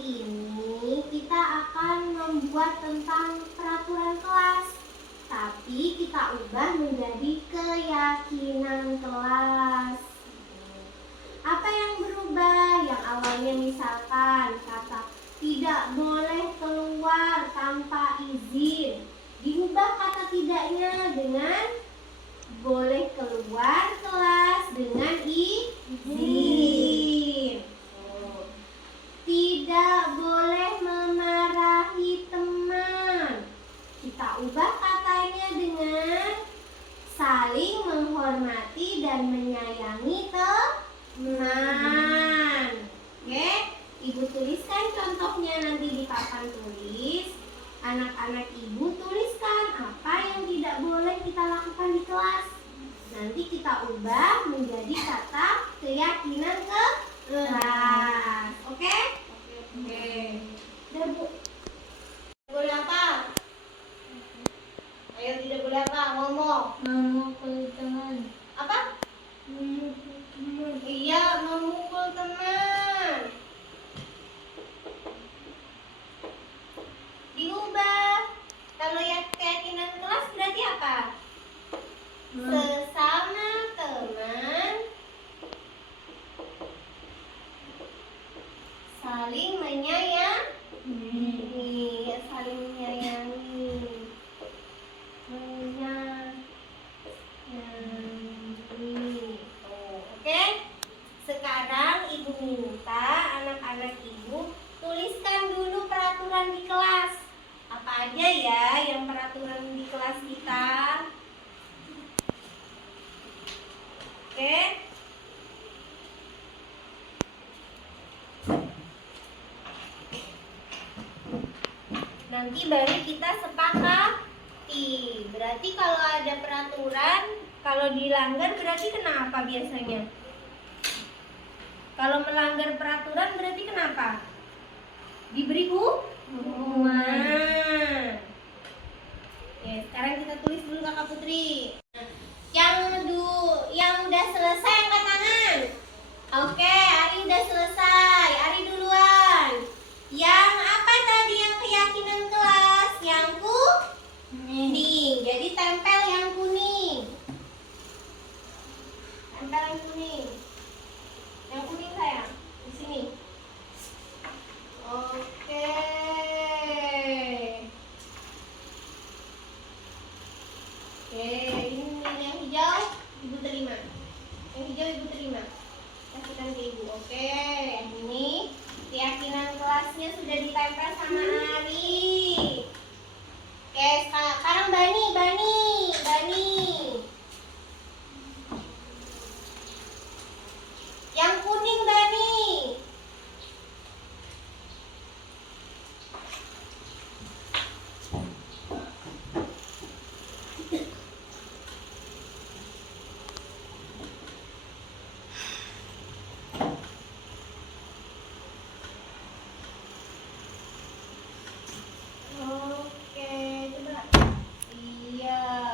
ini kita akan membuat tentang peraturan kelas, tapi kita ubah menjadi keyakinan kelas. Apa yang berubah? Yang awalnya misalkan kata tidak boleh keluar tanpa izin, diubah kata tidaknya dengan boleh keluar kelas dengan izin. Tidak boleh memarahi teman, kita ubah katanya dengan saling menghormati dan menyayangi teman. Oke, Ibu tuliskan contohnya nanti di papan tulis. Anak-anak Ibu tuliskan apa yang tidak boleh kita lakukan di kelas. Nanti kita ubah menjadi kata keyakinan kelas. Oke? Oke. Udah, Bu. Boleh apa? Ayo, tidak boleh apa? Ngomong. Memukul teman. Apa? Memukul teman. Iya, memukul teman. Diubah. Kalau ya keyakinan kelas berarti apa? Sesama teman saling menyayangi. Saling menyayangi. Oke. Sekarang Ibu minta anak-anak Ibu tuliskan dulu peraturan di kelas. Apa aja ya yang peraturan di kelas kita? Oke. Nanti baru kita sepakati. Berarti kalau ada peraturan, kalau dilanggar berarti kenapa biasanya? Kalau melanggar peraturan berarti kenapa? Diberi hukuman. Ya, sekarang kita tulis dulu Kakak Putri. Yang udah selesai angkat tangan. Oke, Ari udah selesai. Ari duluan. Yang apa tadi yang keyakinan kelas? Yang kuning. Jadi tempel yang kuning. Tempel yang kuning. Yang kuning sayang. Di sini. Oke. Oke, ini yang hijau Ibu terima. Yang hijau Ibu terima. Kasihkan ke Ibu. Oke, ini keyakinan kelasnya sudah ditempel sama Ari. Oke, sekarang Bani. Yang kuning Bani. Oke, coba. Iya.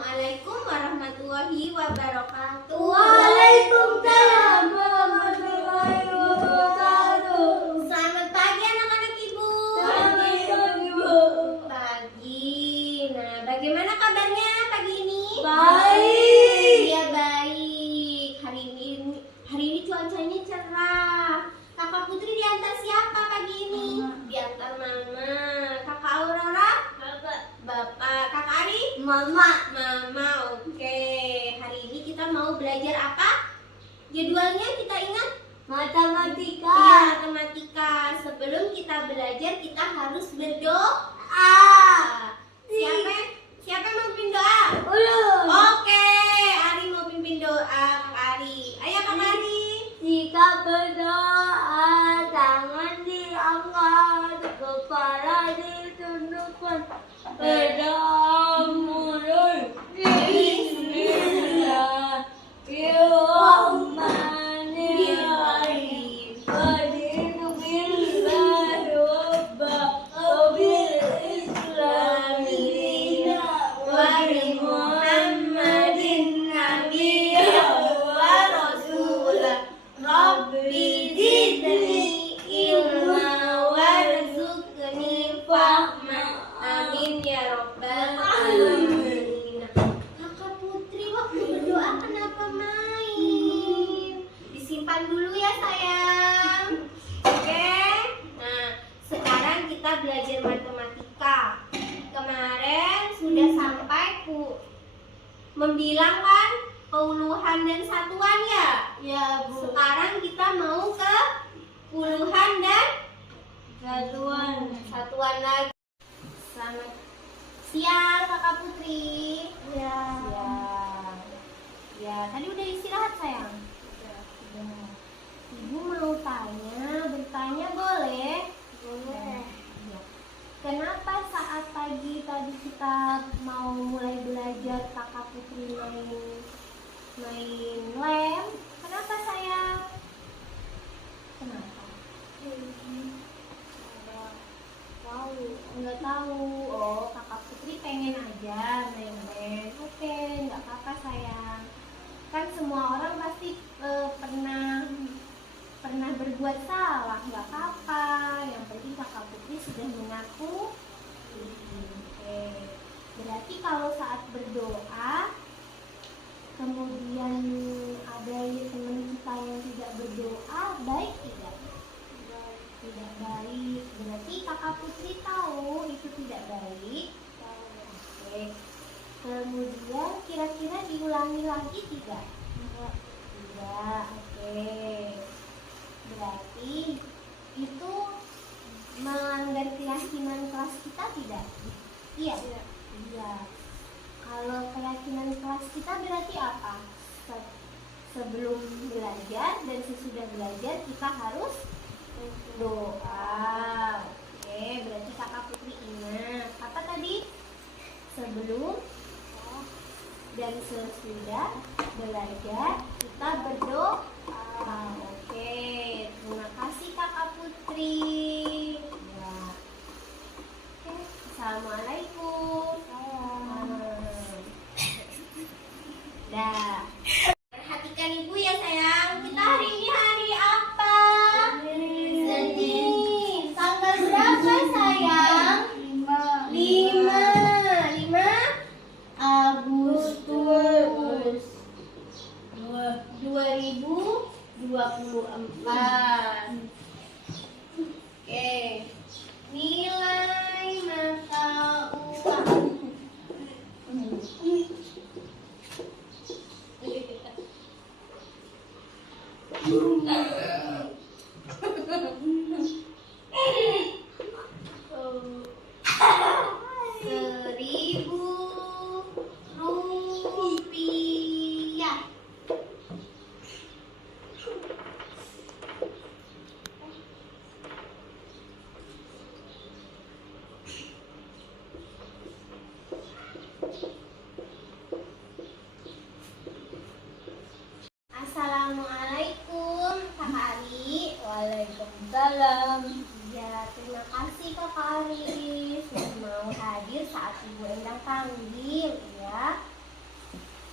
Assalamualaikum warahmatullahi wabarakatuh. Waalaikumsalam warahmatullahi wabarakatuh. Selamat pagi anak-anak ibu. Pagi, Ibu. Pagi. Nah, bagaimana kabarnya pagi ini? Baik. Iya baik. Hari ini cuacanya cerah. Kakak Putri diantar siapa pagi ini? Mama. Diantar Mama. Kakak Aurora? Bapak. Kakak Ari? Mama. Mama, oke. Hari ini kita mau belajar apa? Jadwalnya kita ingat? Matematika. Iya, matematika. Sebelum kita belajar, kita harus berdoa. Siapa yang mau pimpin doa? Ulun. Oke, Ari mau pimpin doa. Kak Ari. Ayo Kak Ari. Jika berdoa, tangan diangkat, kepala ditundukkan, berdoa mulai. Bismillahirrahmanirrahim. Raditu billahi rabba wa bil islami dina wa bi Muhammadin nabiyya wa rasulah. Rabbi zidni ilma warzuqni fahma. Amin ya rabbal alamin. Kakak Putri waktu berdoa kenapa main? Disimpan dulu ya sayang. Oke. Nah, sekarang kita belajar matematika. Kemarin sudah sampai membilang kan puluhan dan satuan ya. Ya, Bu. Sekarang kita mau ke puluhan dan satuan lagi. Selamat siang Kakak Putri. Ya. Siang. Ya, tadi udah istirahat sayang. Udah. Ibu mau bertanya boleh? Boleh. Ya. Kenapa saat pagi tadi kita mau mulai belajar Kakak Putri main lem? Kenapa sayang? Kenapa? Nggak tahu. Oh, Kakak Putri pengen aja main lem. Oke, nggak apa-apa sayang. Kan semua orang pasti pernah berbuat salah, nggak apa-apa. Yang penting Kakak Putri sudah mengaku. Oke. Berarti kalau saat berdoa kemudian ada teman kita yang tidak berdoa, baik tidak? Tidak baik. Berarti Kakak Putri tahu itu tidak baik. Oke. Kemudian kira-kira diulangi lagi tidak? Tidak. Oke. Berarti itu melanggar keyakinan kelas kita tidak? Iya. Iya. Kalau keyakinan kelas kita berarti apa? Sebelum belajar dan sesudah belajar kita harus doa. Oke, berarti Kakak Putri ingat. Apa tadi? Sebelum dan sesudah belajar kita berdoa. Oke, terima kasih Kakak Putri. Ya. Oke, Assalamualaikum. Dah. Perhatikan ibu ya sayang. Kita hari ini hari apa? Senin. Tanggal berapa sayang? 5 Agustus 2024. Oke. Nilai mata uang. Rp1.000. Assalamualaikum Kak Ari. Waalaikumsalam. Ya, terima kasih Kakak Ari sudah mau hadir saat Ibu Endang panggil ya.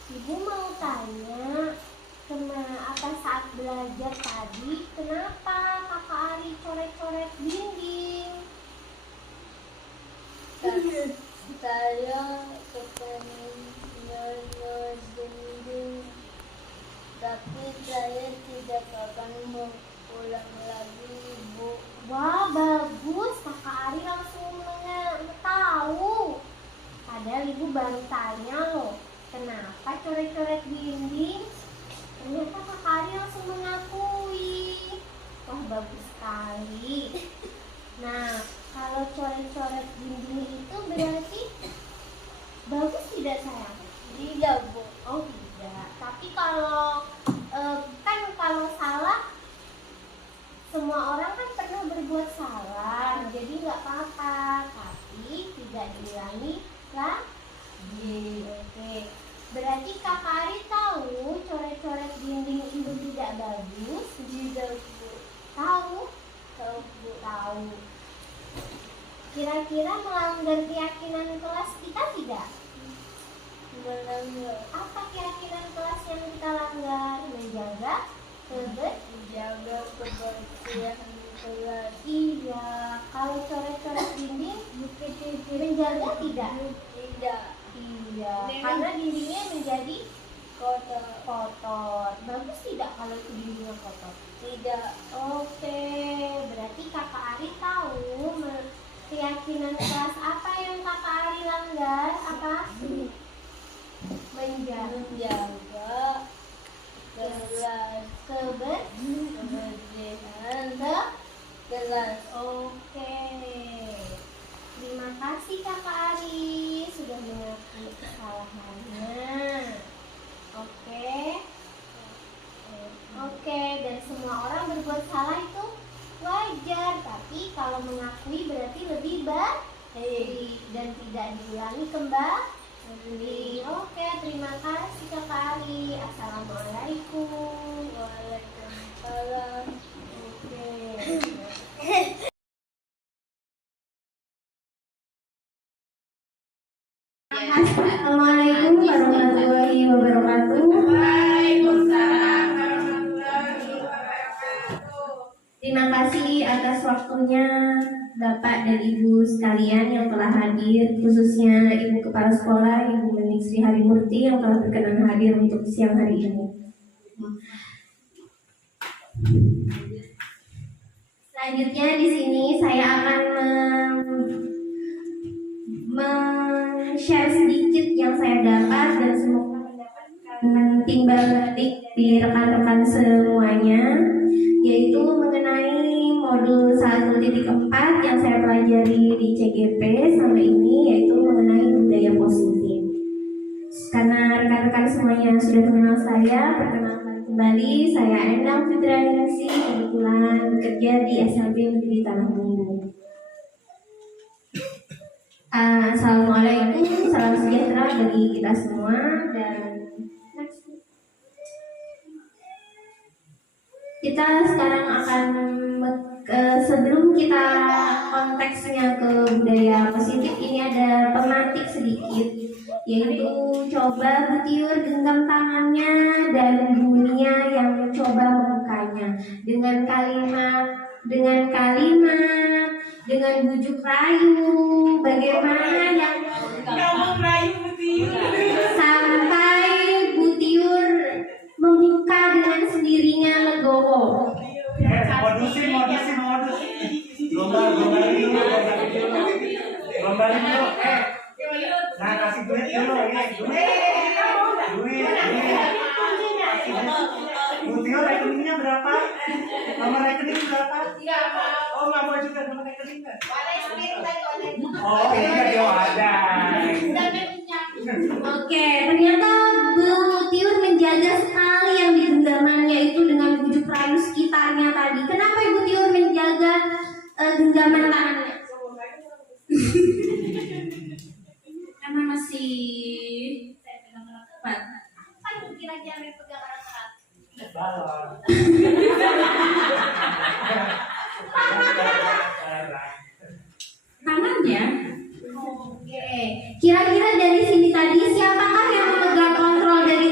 Ibu mau tanya, apa saat belajar tadi, kenapa Kakak Ari coret-coret dinding? Saya kepengen nyolot dinding, tapi saya tidak akan mengulang lagi, Ibu. Wah, bagus. Kakak Ari langsung tahu. Padahal Ibu baru tanya loh, kenapa coret-coret dinding? Ternyata Kakak Ari langsung mengakui. Wah, bagus sekali. Nah, kalau coret-coret dinding itu berarti bagus tidak, sayang? Tidak, Bu. Oh, tidak. Tapi kalau kalau salah, semua orang kan pernah berbuat salah, jadi nggak apa-apa. Tapi tidak diulangi lagi. Oke. Berarti Kakak Ari tahu coret-coret dinding itu tidak bagus? Tidak, Bu. Tahu? Tahu, Bu. Tahu. Kira-kira melanggar keyakinan kelas kita tidak? Melanggar. Apa keyakinan kelas yang kita langgar? Menjaga Menjaga kebersihan kelas. Iya. Kalau coret-coret dinding menjaga tidak? Tidak. Iya. Karena dindingnya menjadi Kotor. Bagus tidak kalau itu dindingnya kotor? Tidak. Oke. Berarti Kakak Ari tahu keyakinan kelas apa yang Kakak Ari langgar? Apa? Menjaga Kelas. Kebersihan kelas. Oke. Terima kasih Kakak Ari sudah mengakui kesalahannya. Oke, dan semua orang berbuat salah itu wajar, tapi kalau mengakui berarti lebih baik dan tidak diulangi kembali. Oke, terima kasih Kakak Ari. Assalamualaikum. Waalaikumsalam. Oke. Assalamualaikum warahmatullahi wabarakatuh. Waalaikumsalam warahmatullahi wabarakatuh. Terima kasih atas waktunya Bapak dan Ibu sekalian yang telah hadir, khususnya Ibu Kepala Sekolah, Ibu Menik Sri Harimurti yang telah berkenan hadir untuk siang hari ini. Selanjutnya di sini saya akan men-share sedikit yang saya dapat dan semoga mendapatkan timbal balik di rekan-rekan semuanya, yaitu mengenai modul 1.4 yang saya pelajari di CGP sama ini, yaitu mengenai budaya positif. Karena rekan-rekan semuanya sudah mengenal saya, perkenalkan kembali, saya Endang Fitrianingsih, kebetulan bekerja di SLB Negeri Tanah Bumbu. Assalamualaikum, salam sejahtera bagi kita semua. Dan kita sekarang akan sebelum kita konteksnya ke budaya positif, ini ada pemantik sedikit, yaitu coba Bu Tiur genggam tangannya dan dunia yang mencoba membukanya dengan dengan bujuk rayu, bagaimana yang sampai Bu Tiur membuka dengan sendirinya legowo. Modus. Lombain dulu. Nah, kasih duit dulu. Duit. Butio rekeningnya berapa? Nomor rekening berapa? Oh, nggak mau juga nomor rekening kan? Oh, iya dia ada. Oke, ternyata Bu Tiur menjaga sekali yang di genggamannya itu dengan bujuk rayu sekitarnya tadi. Kenapa Ibu Tiur menjaga genggaman tangannya? Karena masih erat. Apa yang kira-kira yang pegang erat-erat? Balon. Tangannya Oke, kira-kira dari sini tadi siapakah yang memegang kontrol dari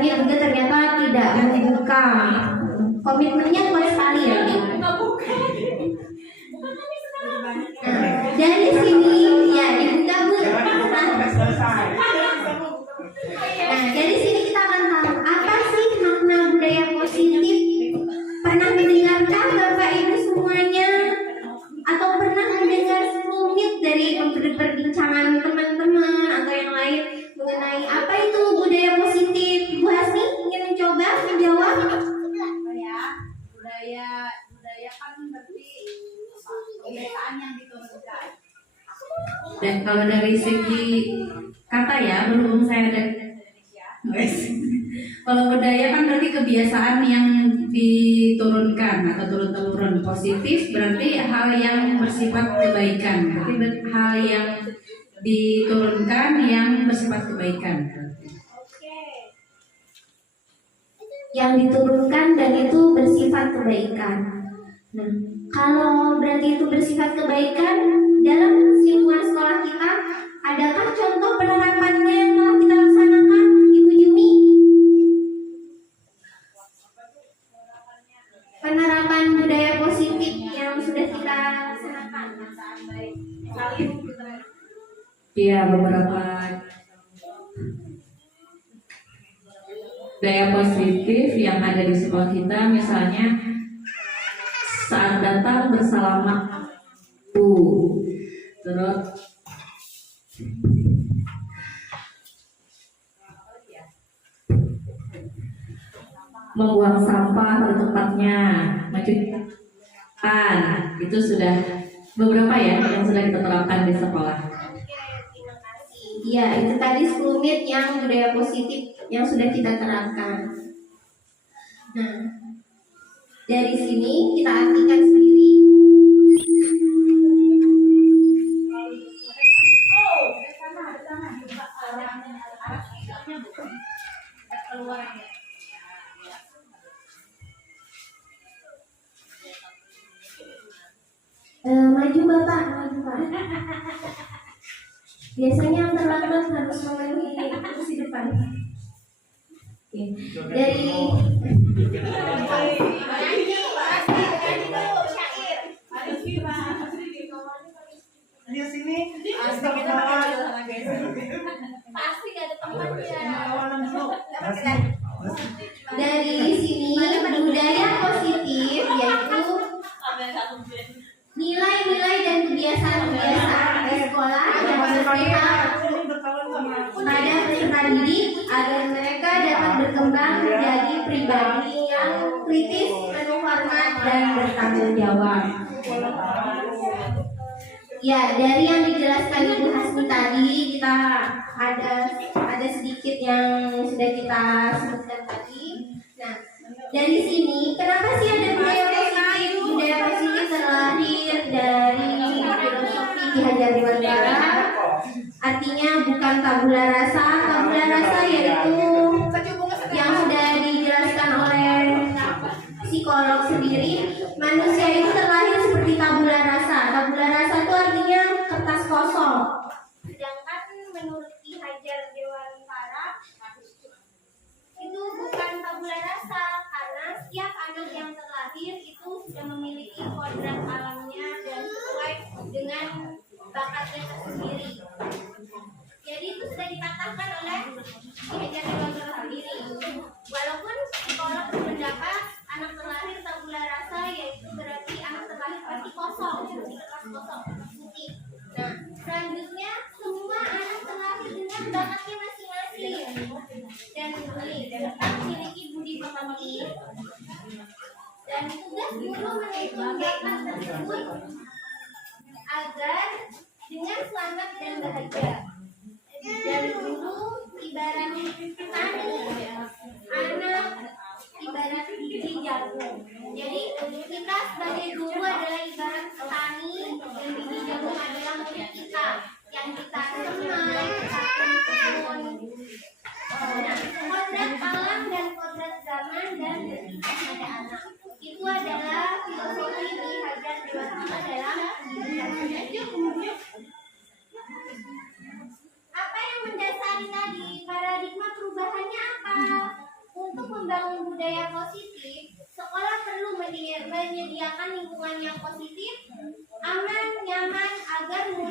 kami juga ternyata tidak membuka. Komitmennya kuat sekali ya. Dari sini ya dibuka Bu. Nah, dari sini kita akan tahu apa sih makna budaya positif. Pernah mendengarkan Bapak Ibu semuanya? Atau pernah mendengar sekelumit dari perbincangan teman-teman atau yang lain mengenai apa itu budaya positif? Ibu Hasni ingin mencoba menjawab? Budaya kan berarti kebiasaan yang diturunkan. Dan kalau dari segi kata ya, berhubung saya dari Indonesia, kalau budaya kan berarti kebiasaan yang diturunkan atau turun-temurun. Positif berarti hal yang bersifat kebaikan, berarti hal yang diturunkan yang bersifat kebaikan. Yang diturunkan dan itu bersifat kebaikan. Nah, kalau berarti itu bersifat kebaikan dalam lingkungan sekolah kita, adakah contoh penerapannya yang telah kita laksanakan, Ibu Jumi? Penerapan budaya positif yang sudah kita laksanakan. Iya, beberapa budaya positif yang ada di sekolah kita, misalnya saat datang bersalamat Bu, terus membuang sampah pada tempatnya, mencucikan, itu sudah beberapa ya yang sudah kita terapkan di sekolah. Iya, itu tadi sekelumit yang budaya positif yang sudah kita terapkan. Nah, dari sini kita artikan sendiri. Maju Bapak, maju Pak. Biasanya yang terlambat harus memenuhi kursi depan. Oke. Dari Dia sini. Pasti gak ada temannya. dari sini budaya positif yaitu nilai-nilai dan kebiasaan-kebiasaan di sekolah yang berpihak pada peserta didik agar mereka dapat berkembang menjadi pribadi yang kritis, penuh hormat dan bertanggung jawab. Ya, dari yang dijelaskan Ibu Hasmi tadi kita ada sedikit yang sudah kita sebutkan tadi. Nah, dari sini kenapa sih ada budaya positif? Budaya positif terlahir dari filosofi Ki Hajar Dewantara. Artinya bukan tabula rasa. Tabula rasa yaitu yang sudah dijelaskan oleh psikolog sendiri. Manusia itu terlahir seperti tabula rasa. Tabula rasa itu artinya kertas kosong. Sedangkan menurut Ki Hajar Dewantara itu bukan tabula rasa, karena setiap anak yang terlahir itu sudah memiliki kodrat alamnya dan sesuai dengan bakatnya tersendiri. Jadi itu sudah dikatakan oleh Ki Hajar Dewantara sendiri. Walaupun psikolog berpendapat anak terlahir tabula rasa, yaitu berarti anak terlahir pasti kosong, seperti kertas kosong, putih. Nah, selanjutnya semua anak terlahir dengan bakatnya masing-masing dan memiliki budi pekerti, dan tugas guru menuntun bakat tersebut agar dengan selamat dan bahagia. Dan guru ibarat petani, anak ibarat biji jagung. Jadi kita sebagai guru adalah ibarat petani dan biji jagung adalah murid kita yang kita semai, kita tuntun. Nah, kodrat alam dan kodrat zaman dan berpihak pada anak itu adalah filosofi Ki Hajar Dewantara dalam pendidikan. Apa yang mendasari tadi paradigma perubahannya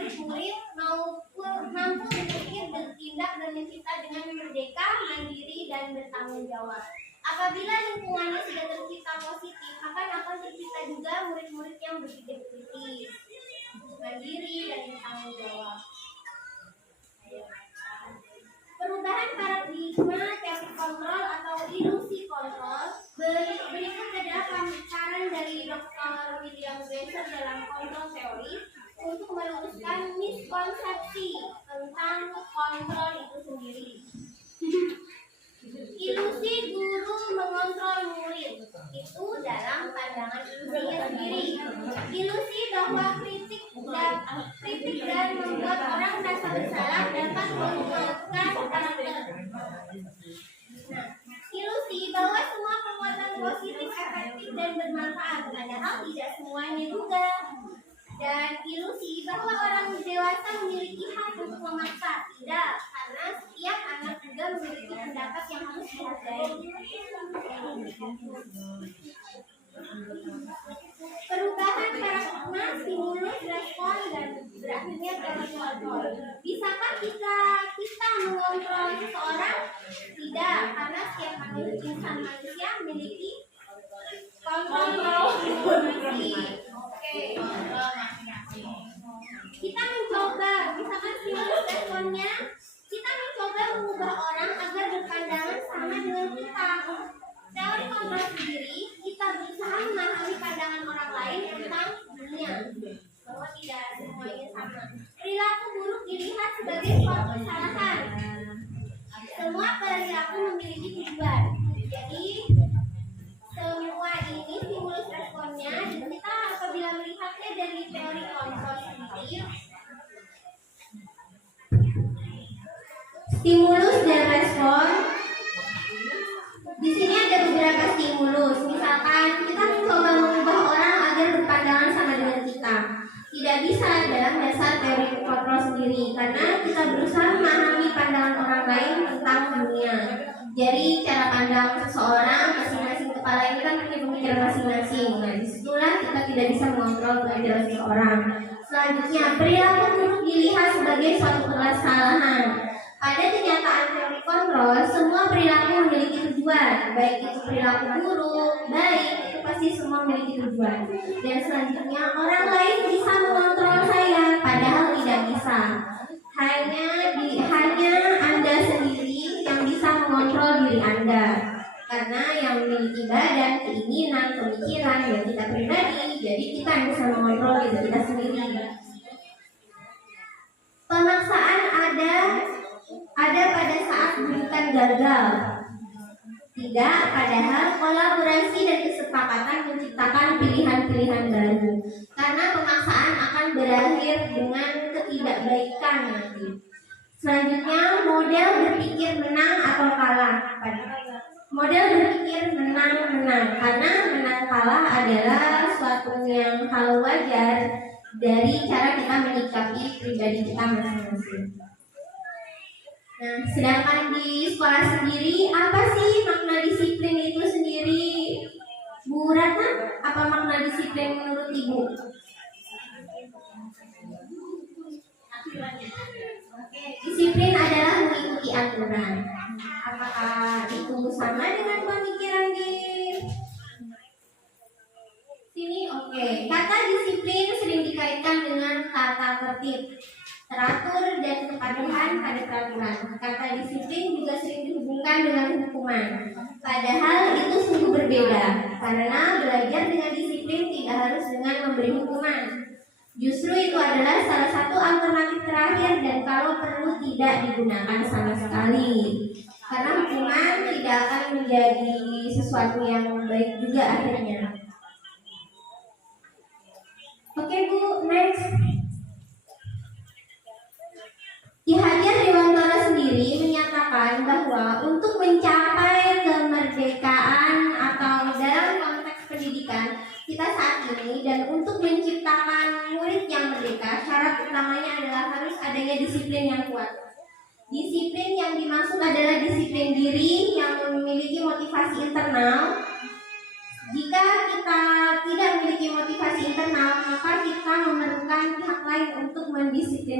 murid-murid mampu berpikir, bertindak, dan mencipta dengan merdeka, mandiri, dan bertanggung jawab. Apabila lingkungannya sudah tercipta positif, akan tercipta juga murid-murid yang berpikir kritis, mandiri, dan bertanggung jawab. Perubahan paradigma teori kontrol atau ilusi kontrol berikut adalah pemaparan dari Dr. William Glasser dalam kontrol teori untuk meluruskan miskonsepsi tentang kontrol itu sendiri. Ilusi guru mengontrol murid itu dalam pandangan ilusinya sendiri. Ilusi bahwa kritik dan membuat orang merasa bersalah dapat menguatkan karakter. Nah, ilusi bahwa semua perbuatan positif efektif dan bermanfaat, padahal tidak semuanya juga. Dan ilusi bahwa orang dewasa memiliki hak untuk memaksa, tidak, karena setiap anak juga memiliki pendapat yang harus dihargai. Perubahan paradigma, stimulus, respon, dan berakhirnya teori kontrol. Bisakah kita mengontrol seseorang? Tidak, karena setiap insan manusia memiliki kontrol emosi. Oke. Kita mencoba, misalkan stimulus responnya, kita mencoba mengubah orang agar berpandangan sama dengan kita. Teori kontrol sendiri, kita berusaha memahami pandangan orang lain tentang dunia, bahwa tidak semuanya sama. Perilaku buruk dilihat sebagai suatu kesalahan. Semua perilaku memiliki tujuan. Jadi semua ini stimulus responnya, dan kita apabila melihatnya dari teori kontrol sendiri, stimulus dan respon. Di sini ada beberapa stimulus. Misalkan kita mencoba mengubah orang agar berpandangan sama dengan kita. Tidak bisa dalam dasar teori kontrol sendiri, karena kita berusaha memahami pandangan orang lain tentang dunia. Jadi cara pandang seseorang, masing-masing kepala ini kan punya pemikiran masing-masing. Nah, disitulah kita tidak bisa mengontrol pikiran seseorang. Selanjutnya, perilaku buruk dilihat sebagai suatu kesalahan. Pada kenyataan teori kontrol, semua perilaku memiliki tujuan, baik itu perilaku buruk, baik itu pasti semua memiliki tujuan. Dan selanjutnya, orang lain bisa mengontrol saya, padahal tidak bisa. Hanya Anda sendiri yang bisa mengontrol diri Anda, karena yang memiliki badan, keinginan, pemikiran, dan kita pribadi, jadi kita yang bisa mengontrol diri kita sendiri. Pemaksaan ada pada saat bukan gagal. Tidak, padahal kolaborasi dan kesepakatan menciptakan pilihan-pilihan baru. Karena pemaksaan akan berakhir dengan ketidakbaikan nanti. Selanjutnya, model berpikir menang atau kalah. Model berpikir menang-menang, karena menang kalah adalah suatu yang hal wajar dari cara kita menyikapi pribadi kita masing-masing. Nah, sedangkan di sekolah sendiri, apa sih makna disiplin itu sendiri? Bu Ratna, apa makna disiplin menurut Ibu? Disiplin adalah mengikuti aturan. Apakah itu sama dengan pemikiran di sini? Oke. Kata disiplin sering dikaitkan dengan tata tertib, teratur, dan kepatuhan pada peraturan. Kata disiplin juga sering dihubungkan dengan hukuman. Padahal itu sungguh berbeda, karena belajar dengan disiplin tidak harus dengan memberi hukuman. Justru itu adalah salah satu alternatif terakhir, dan kalau perlu tidak digunakan sama sekali. Karena hukuman tidak akan menjadi sesuatu yang baik juga akhirnya. Oke Bu, next. Ki Hajar Dewantara sendiri menyatakan bahwa untuk mencapai kemerdekaan atau dalam konteks pendidikan kita saat ini, dan untuk menciptakan murid yang merdeka, syarat utamanya adalah harus adanya disiplin yang kuat. Disiplin yang dimaksud adalah disiplin diri yang memiliki motivasi internal. Jika kita tidak memiliki motivasi internal, maka kita memerlukan pihak lain untuk mendisiplin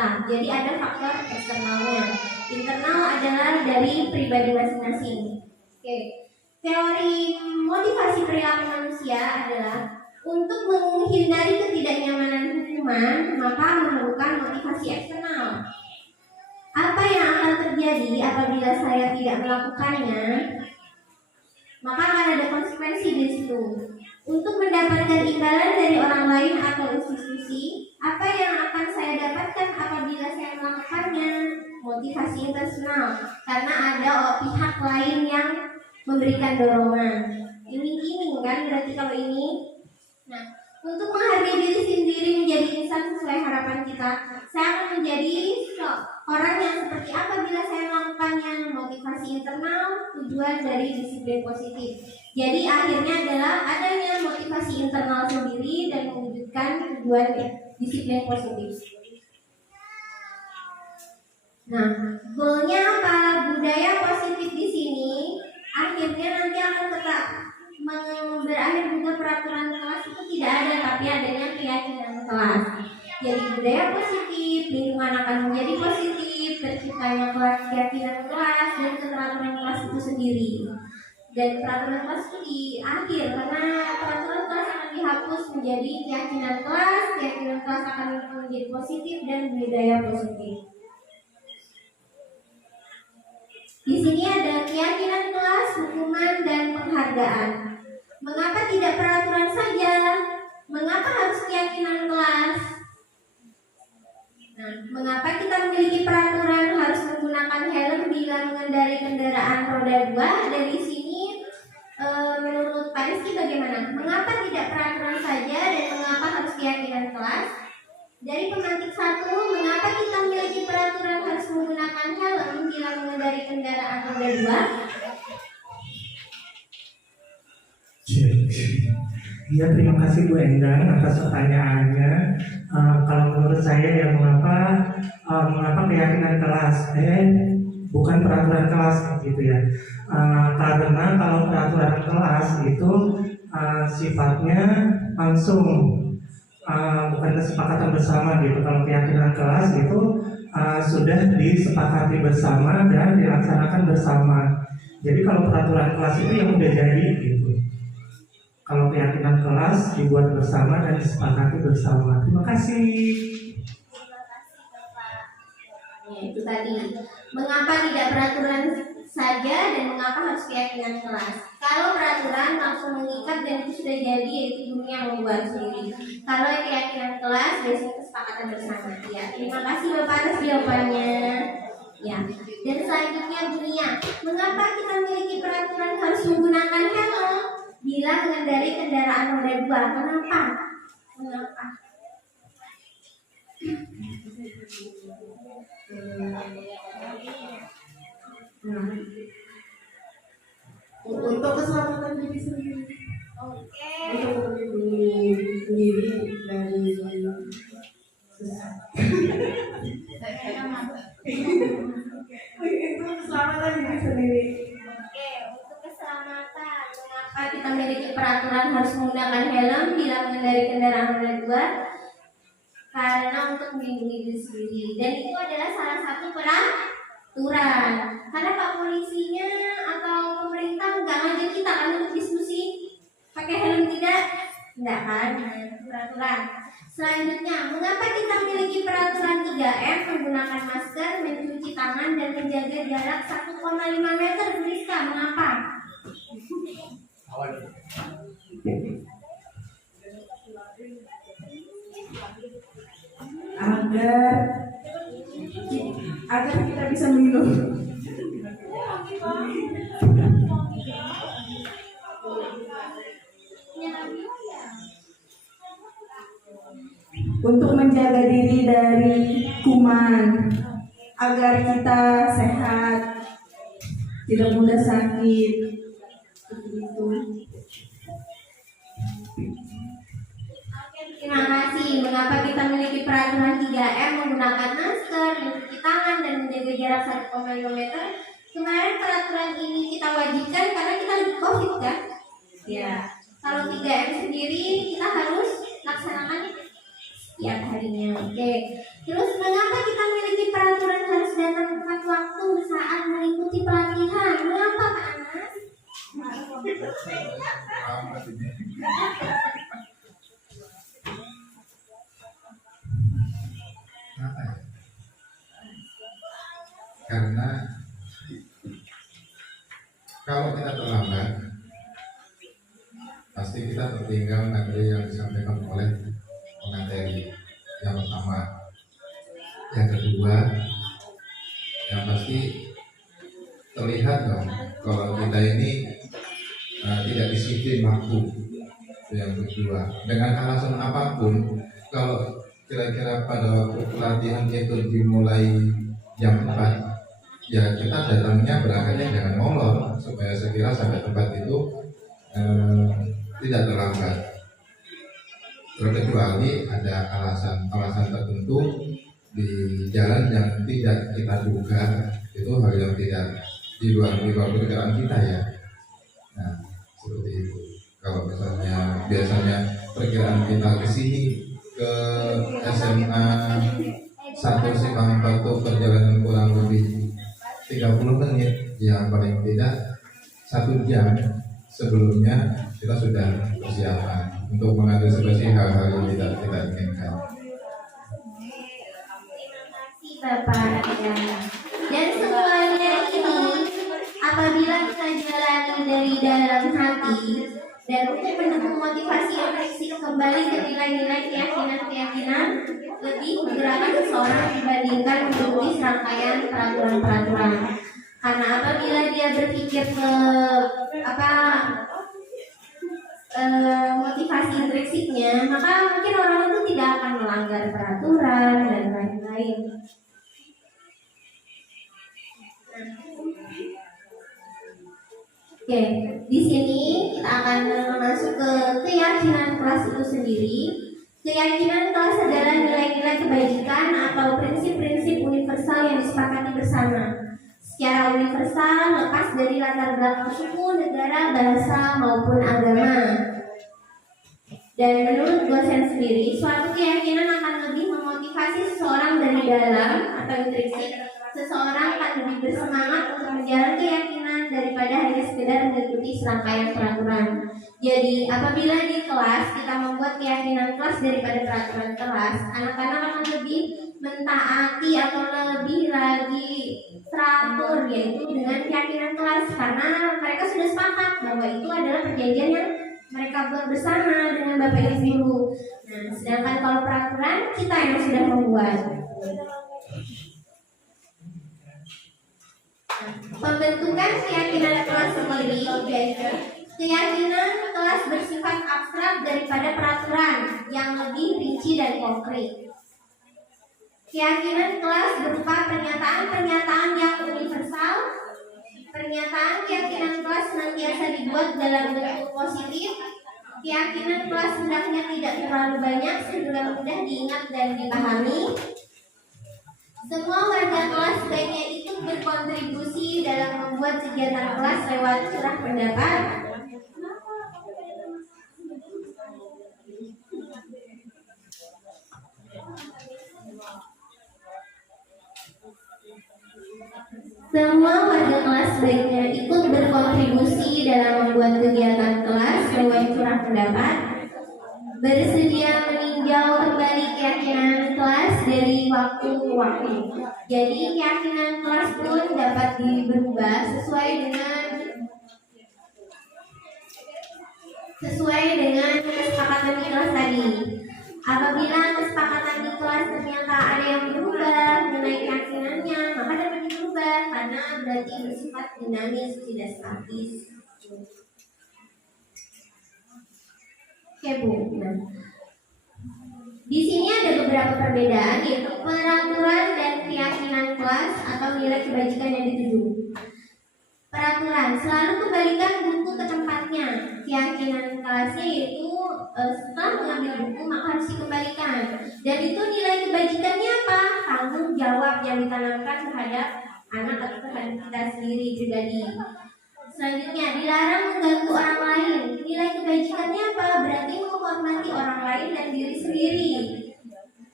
kita. Jadi ada faktor eksternalnya. Internal adalah dari pribadi masing-masing. Oke. Teori motivasi perilaku manusia adalah untuk menghindari ketidaknyamanan hukuman, maka memerlukan motivasi eksternal. Apa yang akan terjadi apabila saya tidak melakukannya? Maka akan ada konsekuensi di situ. Untuk mendapatkan imbalan dari orang lain atau institusi, apa yang akan saya dapatkan apabila saya melakukannya? Motivasi internal, karena ada pihak lain yang memberikan dorongan. Iming-iming kan berarti kalau ini. Nah, untuk menghargai diri sendiri menjadi insan sesuai harapan kita, saya akan menjadi orang yang seperti apa bila saya melakukannya? Motivasi internal, tujuan dari disiplin positif. Jadi akhirnya adalah adanya motivasi internal sendiri dan mewujudkan tujuan disiplin positif. Nah, goalnya apa? Budaya positif di sini akhirnya nanti akan tetap berakhir juga peraturan kelas itu tidak ada, tapi adanya keyakinan kelas. Jadi budaya positif, lingkungan akan menjadi positif, terciptanya keyakinan kelas dan peraturan kelas itu sendiri. Dan peraturan kelas itu di akhir karena peraturan kelas akan dihapus menjadi keyakinan kelas akan menjadi positif dan budaya positif. Di sini ada keyakinan kelas, hukuman, dan penghargaan. Mengapa tidak peraturan saja? Mengapa harus keyakinan kelas? Nah, mengapa kita memiliki peraturan harus menggunakan helm bila mengendarai kendaraan roda 2? Dari sini menurut Pak Rizky bagaimana? Mengapa tidak peraturan saja dan mengapa harus keyakinan kelas? Dari pemantik 1, mengapa kita memiliki peraturan harus menggunakan helm bila mengendarai kendaraan roda 2? Iya, terima kasih Bu Endang atas pertanyaannya. Kalau menurut saya ya mengapa keyakinan kelas, bukan peraturan kelas gitu ya. Karena kalau peraturan kelas itu sifatnya langsung bukan kesepakatan bersama gitu. Kalau keyakinan kelas itu sudah disepakati bersama dan dilaksanakan bersama. Jadi kalau peraturan kelas itu yang udah jadi gitu. Kalau keyakinan kelas dibuat bersama dan disepakati bersama. Terima kasih. Terima kasih Bapak. Ya, itu tadi. Mengapa tidak peraturan saja dan mengapa harus keyakinan kelas? Kalau peraturan langsung mengikat dan itu sudah jadi, yaitu dunia yang membuat sendiri. Kalau keyakinan kelas biasanya kesepakatan bersama. Ya, terima kasih Bapak atas jawabannya. Ya, dan selanjutnya dunia. Mengapa kita memiliki peraturan harus menggunakan helm bila mengendarai kendaraan roda 2? Kenapa? Untuk keselamatan diri sendiri. Oke. Untuk melindungi diri dari itu keselamatan diri sendiri. Oke, untuk keselamatan, mengapa kita memiliki peraturan harus menggunakan helm bila mengendarai kendaraan roda 2? Karena untuk melindungi diri sendiri. Dan itu adalah salah satu peraturan. Karena Pak polisinya atau pemerintah nggak ngajak kita kan untuk diskusi pakai helm tidak kan? Peraturan. Selanjutnya, mengapa kita memiliki peraturan 3M menggunakan masker, mencuci tangan dan menjaga jarak 1,5 meter? Rizka, mengapa? Agar kita bisa minum. Untuk menjaga diri dari kuman, agar kita sehat, tidak mudah sakit, begitu. Terima kasih. Mengapa kita memiliki peraturan 3M menggunakan masker, mencuci tangan dan menjaga jarak 1,5 meter? Kemarin peraturan ini kita wajibkan karena kita lagi COVID kan? Ya. Kalau 3M sendiri kita harus laksanakan setiap harinya. Oke. Terus mengapa kita memiliki peraturan harus datang tepat waktu saat mengikuti pelatihan? Mengapa Kak Anas? Kenapa ya? Karena kalau kita terlambat, pasti kita tertinggal materi yang disampaikan oleh pemateri yang pertama. Yang kedua, yang pasti terlihat dong kalau kita ini tidak disiplin waktu. Itu yang kedua. Dengan alasan apapun, kalau kira-kira pada waktu pelatihan itu dimulai jam 4, ya kita datangnya berangkatnya jangan molor supaya segera sampai tempat itu tidak terlambat. Terkecuali ada alasan tertentu di jalan yang tidak kita duga, itu hal yang tidak di luar perkiraan kita ya. Nah seperti itu. Kalau misalnya biasanya perkiraan kita ke sini ke SMA 1 Simpang 4 itu perjalanan kurang lebih 30 menit, ya paling tidak 1 jam sebelumnya kita sudah persiapan untuk mengantisipasi hal-hal yang tidak kita inginkan. Terima kasih Bapak ya. Dan semuanya ini apabila kita jalani dari dalam hati dan untuk mendukung motivasi intrinsik kembali ke nilai-nilai keyakinan lebih menggerakkan seseorang dibandingkan mengikuti serangkaian peraturan-peraturan. Karena apabila dia berpikir ke motivasi intrinsiknya, maka mungkin orang itu tidak akan melanggar peraturan dan lain-lain. Oke, di sini kita akan masuk ke keyakinan kelas itu sendiri. Keyakinan kelas adalah nilai-nilai kebajikan atau prinsip-prinsip universal yang disepakati bersama secara universal, lepas dari latar belakang suku, negara, bahasa maupun agama. Dan menurut dosen sendiri, suatu keyakinan akan lebih memotivasi seseorang dari dalam atau intrinsik. Seseorang akan lebih bersemangat untuk menjalani keyakinan daripada hanya sekedar mengikuti serangkaian peraturan. Jadi apabila di kelas kita membuat keyakinan kelas daripada peraturan kelas, anak-anak akan lebih mentaati atau lebih lagi teratur, yaitu dengan keyakinan kelas, karena mereka sudah sepakat bahwa itu adalah perjanjian yang mereka buat bersama dengan Bapak Ibu guru. Nah, sedangkan kalau peraturan kita yang sudah membuat. Pembentukan keyakinan kelas sendiri, yaitu keyakinan kelas bersifat abstrak daripada peraturan yang lebih rinci dan konkret. Keyakinan kelas berupa pernyataan-pernyataan yang universal. Pernyataan keyakinan kelas senantiasa dibuat dalam bentuk positif. Keyakinan kelas hendaknya tidak terlalu banyak sehingga mudah diingat dan dipahami. Semua warga kelas sebaiknya ikut berkontribusi dalam membuat kegiatan kelas lewat curah pendapat. Semua warga kelas sebaiknya ikut berkontribusi dalam membuat kegiatan kelas lewat curah pendapat. Bersedia meninjau kembali keyakinan kelas dari waktu ke waktu. Jadi keyakinan kelas pun dapat berubah sesuai dengan kesepakatan di kelas tadi. Apabila kesepakatan di kelas ternyata ada yang berubah mengenai keyakinannya, maka dapat diubah karena berarti bersifat dinamis, tidak statis. Oke Bu, nah, di sini ada beberapa perbedaan, yaitu peraturan dan keyakinan kelas atau nilai kebajikan yang dituju. Peraturan selalu kembalikan buku ke tempatnya. Keyakinan kelasnya yaitu setelah mengambil buku maka harus dikembalikan. Dan itu nilai kebajikannya apa? Tanggung jawab yang ditanamkan terhadap anak atau terhadap kita sendiri pribadi. Selanjutnya, dilarang mengganggu orang lain. Nilai kebajikannya apa? Berarti menghormati orang lain dan diri sendiri.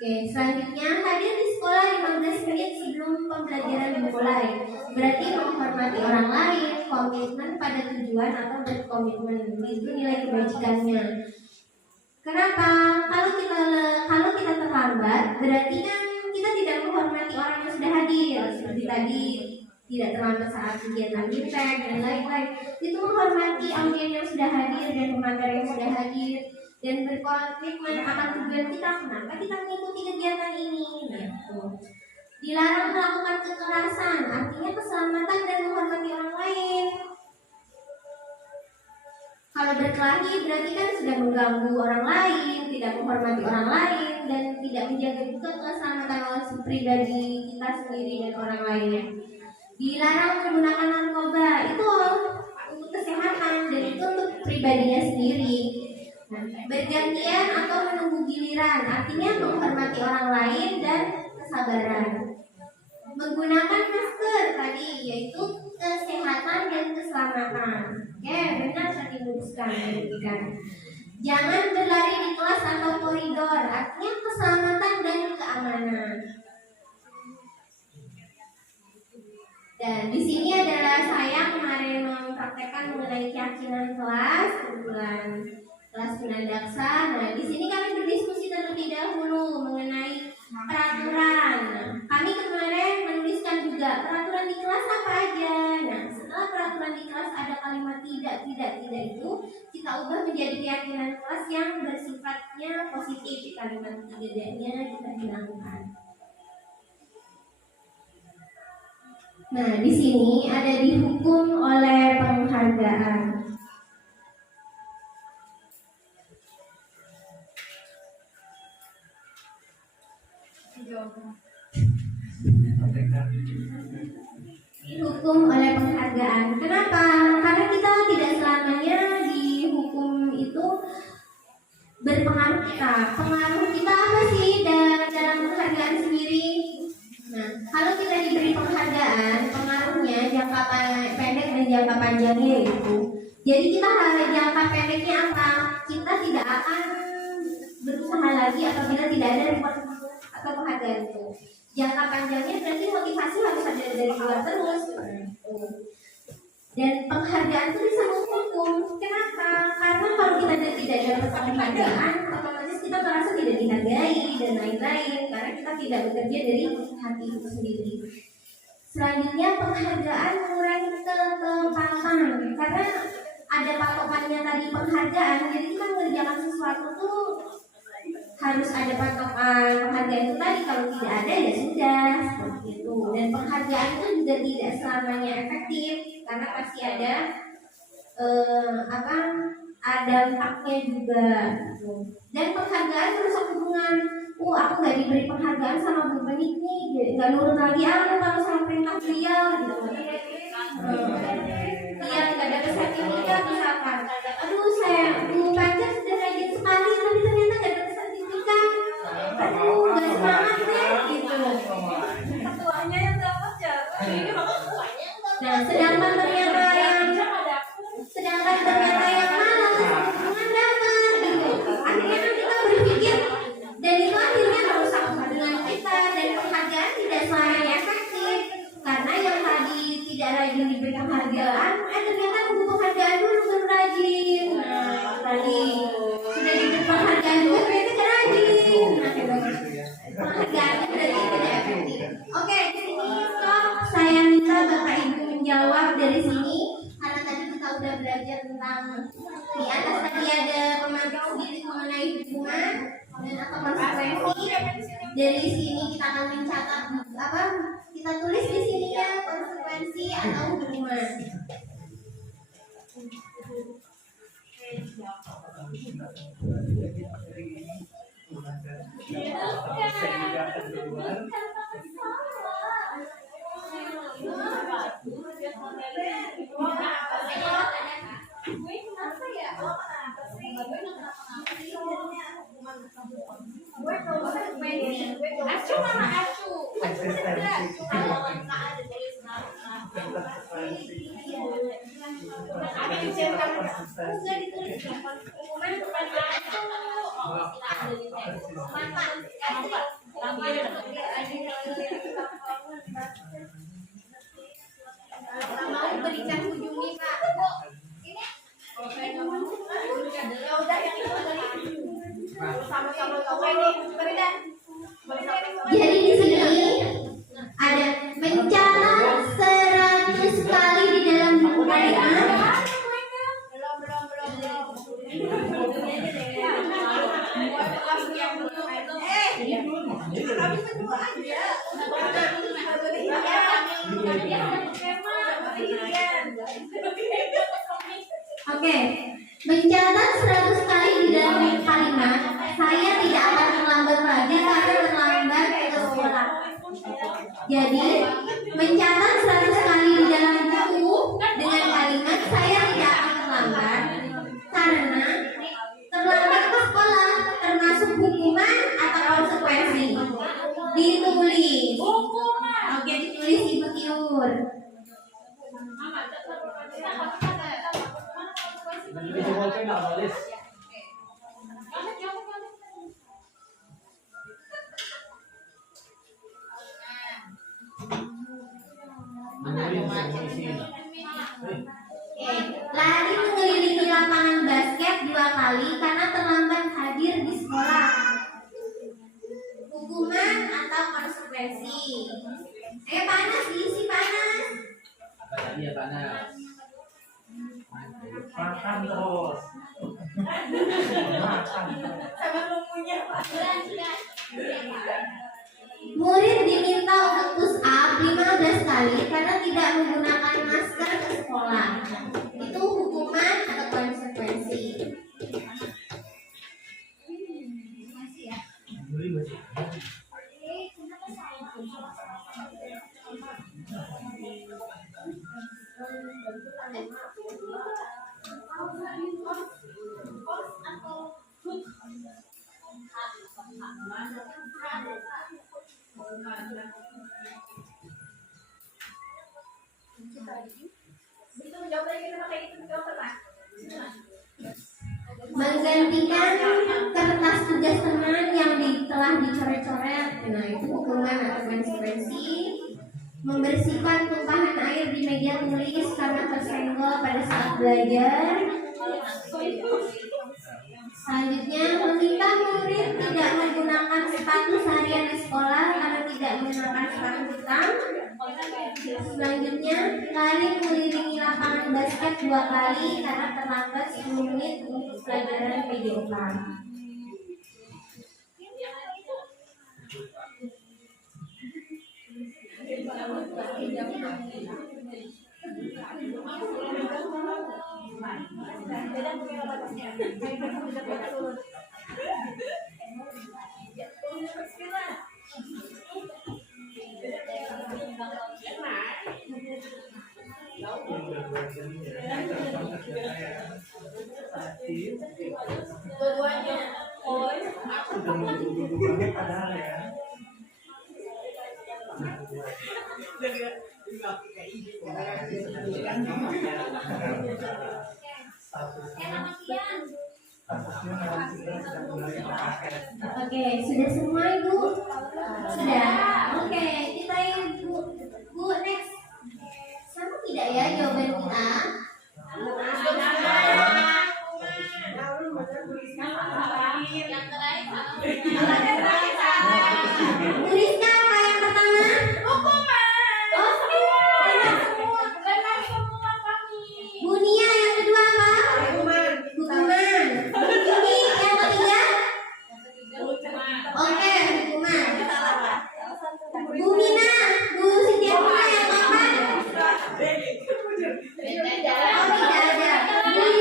Oke, selanjutnya hadir di sekolah 15 menit sebelum pembelajaran dimulai. Berarti menghormati orang lain, komitmen pada tujuan atau berkomitmen. Itu nilai kebajikannya. Kenapa? Kalau kita terlambat, berarti kan kita tidak menghormati orang yang sudah hadir. Seperti tadi, tidak terlambat saat kegiatan impact dan lain-lain. Itu menghormati audien yang sudah hadir dan pemateri yang sudah hadir dan berkomitmen akan tujuan kita. Kenapa kita mengikuti kegiatan ini? Dilarang melakukan kekerasan, artinya keselamatan dan menghormati orang lain. Kalau berkelahi berarti kan sudah mengganggu orang lain, tidak menghormati orang lain, dan tidak menjaga juga keselamatan pribadi kita sendiri dan orang lain. Dilarang menggunakan narkoba, itu untuk kesehatan dan itu untuk pribadinya sendiri. Nah, bergantian atau menunggu giliran, artinya menghormati orang lain dan kesabaran. Menggunakan masker tadi, yaitu kesehatan dan keselamatan. Oke, benar tadi luruskan. Jangan berlari di kelas atau koridor, artinya keselamatan dan keamanan. Dan di sini adalah saya kemarin mempraktekkan mengenai keyakinan kelas, kebetulan kelas Pinandaksa. Nah, di sini kami berdiskusi terlebih dahulu mengenai peraturan. Kami kemarin menuliskan juga peraturan di kelas apa aja. Nah, setelah peraturan di kelas ada kalimat tidak itu, kita ubah menjadi keyakinan kelas yang bersifatnya positif. Kalimat tidaknya kita hilangkan. Nah, di sini ada dihukum oleh penghargaan. Dihukum oleh penghargaan. Kenapa? Karena kita tidak selamanya dihukum itu berpengaruh kita. Pengaruh kita apa sih dalam penghargaan sendiri? Nah, kalau kita diberi penghargaan, pengaruhnya jangka pendek dan jangka panjangnya itu. Jadi kita harus jangka pendeknya apa? Kita tidak akan berusaha lagi apabila tidak ada reward atau penghargaan itu. Jangka panjangnya berarti motivasi harus ada dari luar terus. Dan penghargaan itu bisa menghukum. Kenapa? Karena kalau kita tidak dapat penghargaan, otomatis kita merasa tidak dihargai dan lain-lain. Karena kita tidak bekerja dari hati itu sendiri. Selanjutnya penghargaan mengurangi ketepatan. Karena ada patokannya tadi penghargaan. Jadi kita mengerjakan sesuatu tuh harus ada patokan penghargaan itu tadi. Kalau tidak ada ya sudah seperti itu. Dan penghargaan itu juga tidak selamanya efektif karena pasti ada dampaknya juga. Dan penghargaan merusak hubungan. Aku nggak diberi penghargaan sama Bu Benik nih, nggak nurut lagi aku kalau sama perintah beliau gitu. Dia nggak dapat sertifikat misalkan. Aduh, saya Bu Panca sudah rajin sekali tapi ternyata nggak dapat sertifikat. Aduh, nggak semangat deh gitu. Ketuanya yang dapat ya. Ini bakal ketuanya yang dapat. Nah, sedangkan ternyata yang malas hubungan dapat gitu. Akhirnya kan kita berpikir dan itu akhirnya merusak hubungan kita dan penghargaan tidak selamanya efektif karena yang tadi tidak rajin diberi penghargaan, ternyata nunggu penghargaan dulu baru rajin. Nah, tadi sudah diberi penghargaan dulu ternyata tidak rajin. Penghargaannya berarti tidak efektif. Oke, di sini stop. Saya minta Bapak Ibu menjawab dari sini karena tadi kita udah belajar tentang di atas tadi ada pemantik sedikit mengenai hubungan dan atau konsekuensi. Dari sini kita akan mencatat kita tulis di sini ya konsekuensi atau hubungan. Acu mana acu? Ada di centang. Enggak ditulis. Hubungan bukan acu. Mau berikan kunjungi Pak. Ya udah yang itu tadi. Sama-sama tahu ini berikan. Jadi di sini ada mencatat 100 kali di dalam buku kalimat. Oke, mencatat 100 kali di dalam kalimat. Saya tidak akan terlambat lagi karena terlambat ke sekolah. Jadi, mencatat 100 kali di dalam buku dengan kalimat saya tidak akan terlambat karena terlambat ke sekolah termasuk hukuman atau konsekuensi. Ditulis. Oke, ditulis Ibu Tiur. Lari mengelilingi lapangan basket 2 kali karena terlambat hadir di sekolah. Hukuman atau konsekuensi? Panas, diisi panas. Iya panas. Makan terus. Makan. Sama nunggunya Pak. Murid diminta untuk push up 15 kali karena tidak menggunakan masker ke sekolah. Itu hukuman atau konsekuensi? Itu menjawab lagi kita pakai itu menjawab Pak. Menggantikan kertas tugas teman yang telah dicoret-coret. Nah, itu hukuman atau konsekuensi. Membersihkan tumpahan air di meja tulis karena tersenggol pada saat belajar. Selanjutnya, meminta murid tidak menggunakan sepatu seharian di sekolah karena tidak menggunakan sepatu hitam. Selanjutnya, lari mengelilingi lapangan basket 2 kali karena terlambat 10 menit untuk pelajaran PJOK. Dua-duanya. Sudah menunggu banget padahal ya. Oke, sudah semua Ibu? Sudah. Oke, kita Bu next. Sama tidak ya jawaban kita? Tuliskan apa yang pertama? Oke. Bu Nia yang kedua apa? Hukuman. Ini yang ketiga? Oke, hukuman. Bu Mina, Bu Sintia yang keempat? Oh, tidak ada. Bu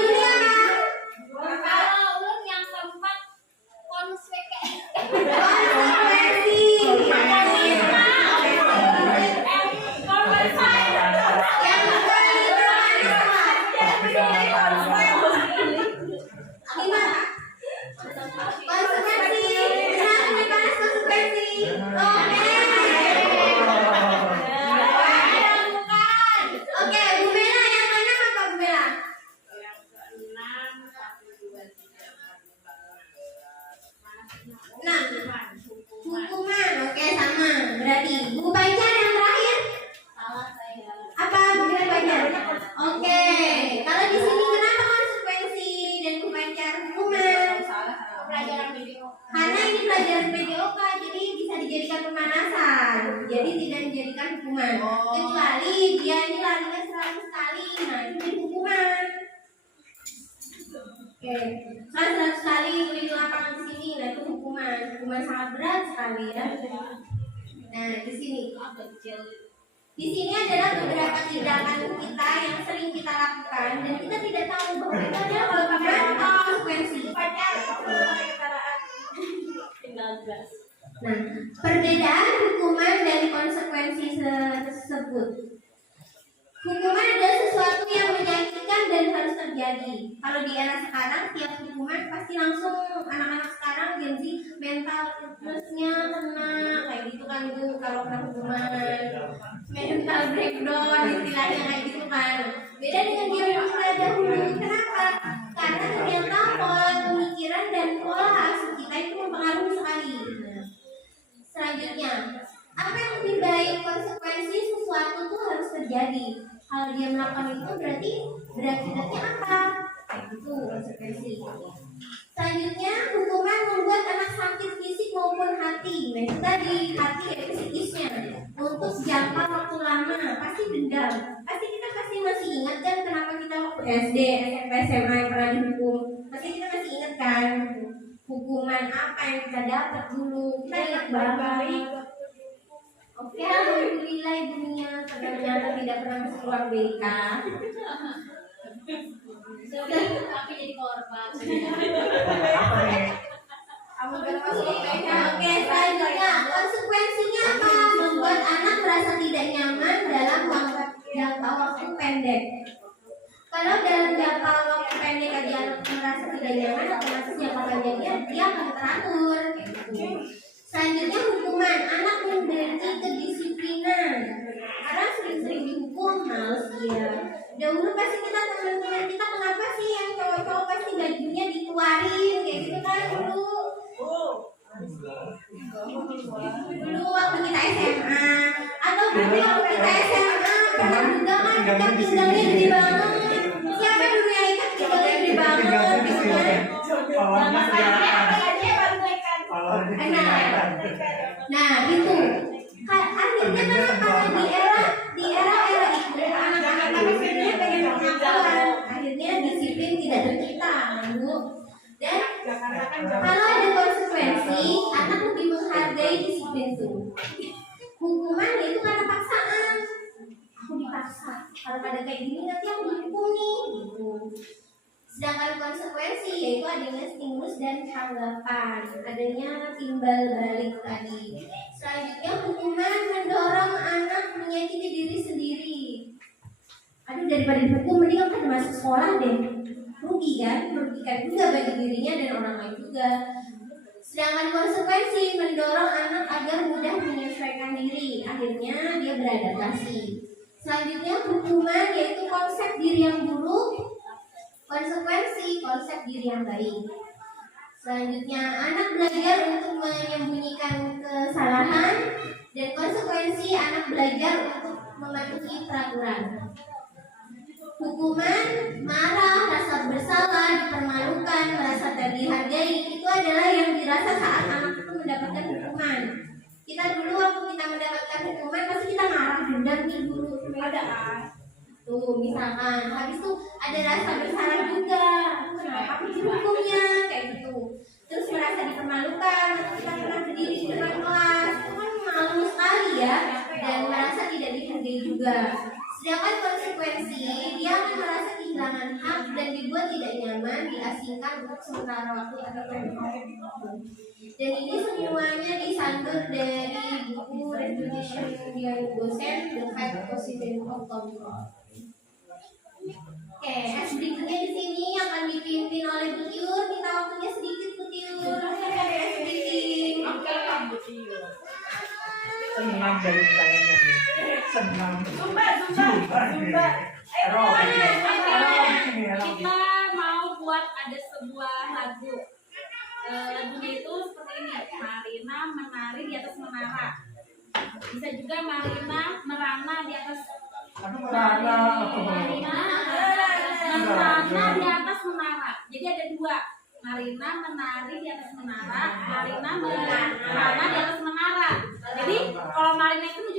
jadi tidak dijadikan hukuman. Kecuali dia ini larinya 100 kali, nah itu jadi hukuman. Oke, 100 kali keliling lapangan di sini, nah itu hukuman sangat berat sekali ya. Nah di sini adalah beberapa tindakan kita yang sering kita lakukan dan kita tidak tahu bahwa itu adalah hukuman atau konsekuensi. Nah, perbedaan hukuman dan konsekuensi tersebut. Hukuman adalah sesuatu yang menyakitkan dan harus terjadi. Kalau di era sekarang, tiap hukuman pasti langsung anak-anak sekarang Gen Z mental illness-nya kena kayak gitu kan Bu. Kalau kena hukuman, mental breakdown istilahnya kayak gitu kan. Beda dengan zaman dahulu. Kenapa? Karena ternyata pola pemikiran dan pola asuh kita itu mempengaruhi sekali. Selanjutnya, apa yang lebih baik, konsekuensi sesuatu itu harus terjadi. Kalau dia melakukan itu berarti berakibatnya apa? Itu konsekuensi. Selanjutnya, hukuman membuat anak sakit fisik maupun hati. Nah itu tadi, hati yaitu psikisnya. Untuk jangka waktu lama, pasti dendam. Pasti kita masih ingat kan kenapa kita waktu SD, SMP, SMA yang pernah dihukum. Pasti kita masih ingat kan hukuman apa yang kita dapat dulu. Kita ingat banget. Oke, alhamdulillah ibunya ternyata tidak pernah masuk ruang BK. Tapi jadi korban. Kamu gak masuk BK. Oke, selanjutnya konsekuensinya apa? Membuat anak merasa tidak nyaman dalam jangka waktu pendek. Kalau dalam jangka waktu pendek aja anak merasa tidak nyaman, otomatis jangka panjangnya dia akan teratur. Selanjutnya hukuman, anak memiliki kedisiplinan. Karena sering-sering dihukum, males dia. Dahulu pasti kita teman-teman kita kenapa sih yang cowok-cowok pasti gajinya dikeluarin kayak gitu kan dulu. Dulu waktu kita SMA atau dulu waktu kita SMA pernah juga kan kita tinggalnya gede banget. Siapa dulu yang ikat tinggalnya gede banget gitu kan? Nah itu akhirnya kenapa di era itu anak-anak sebenarnya pengen pengetahuan, akhirnya disiplin tidak tercipta, Bu. Dan kalau ada konsekuensi, anak lebih menghargai disiplin itu. Hukuman itu karena paksaan. Aku dipaksa, kalau ada kayak gini nanti aku dihukum nih, gitu. Sedangkan konsekuensi yaitu adanya stimulus dan tanggapan, adanya timbal balik tadi. Selanjutnya hukuman mendorong anak menyakiti diri sendiri. Aduh daripada dihukum mending kan masuk sekolah deh. Rugi kan, merugikan juga bagi dirinya dan orang lain juga. Sedangkan konsekuensi mendorong anak agar mudah menyesuaikan diri, akhirnya dia beradaptasi. Selanjutnya hukuman yaitu konsep diri yang buruk. Konsekuensi konsep diri yang baik. Selanjutnya anak belajar untuk menyembunyikan kesalahan dan konsekuensi anak belajar untuk mematuhi peraturan. Hukuman marah, rasa bersalah, dipermalukan, merasa tak dihargai itu adalah yang dirasa saat anak itu mendapatkan hukuman. Kita dulu waktu kita mendapatkan hukuman pasti kita marah, dendam nih dulu ada tuh misalkan habis itu ada rasa bersalah juga, kenapa aku dihukumnya kayak gitu, terus merasa dipermalukan, kita pernah berdiri di depan kelas itu kan malu sekali ya, dan merasa tidak dihargai juga. Sedangkan konsekuensi dia akan merasa kehilangan hak dan dibuat tidak nyaman, diasingkan untuk sementara waktu atau pendek. Dan ini semuanya disandur dari buku Reputation Dian Dosen The Five Positive of Control. Oke, berikutnya di sini akan dipimpin oleh Bu Tiur. Kita waktunya sedikit Bu Tiur. Sedikit. Senang dari sayanya nih. Senang. Zumba. Kita mau buat ada sebuah lagu. Lagunya itu seperti ini. Marina menari di atas menara. Bisa juga Marina merana di atas. Marina di atas menara. Jadi ada dua. Marina menari di atas menara, Marina merana di atas menara. Jadi kalau Marina itu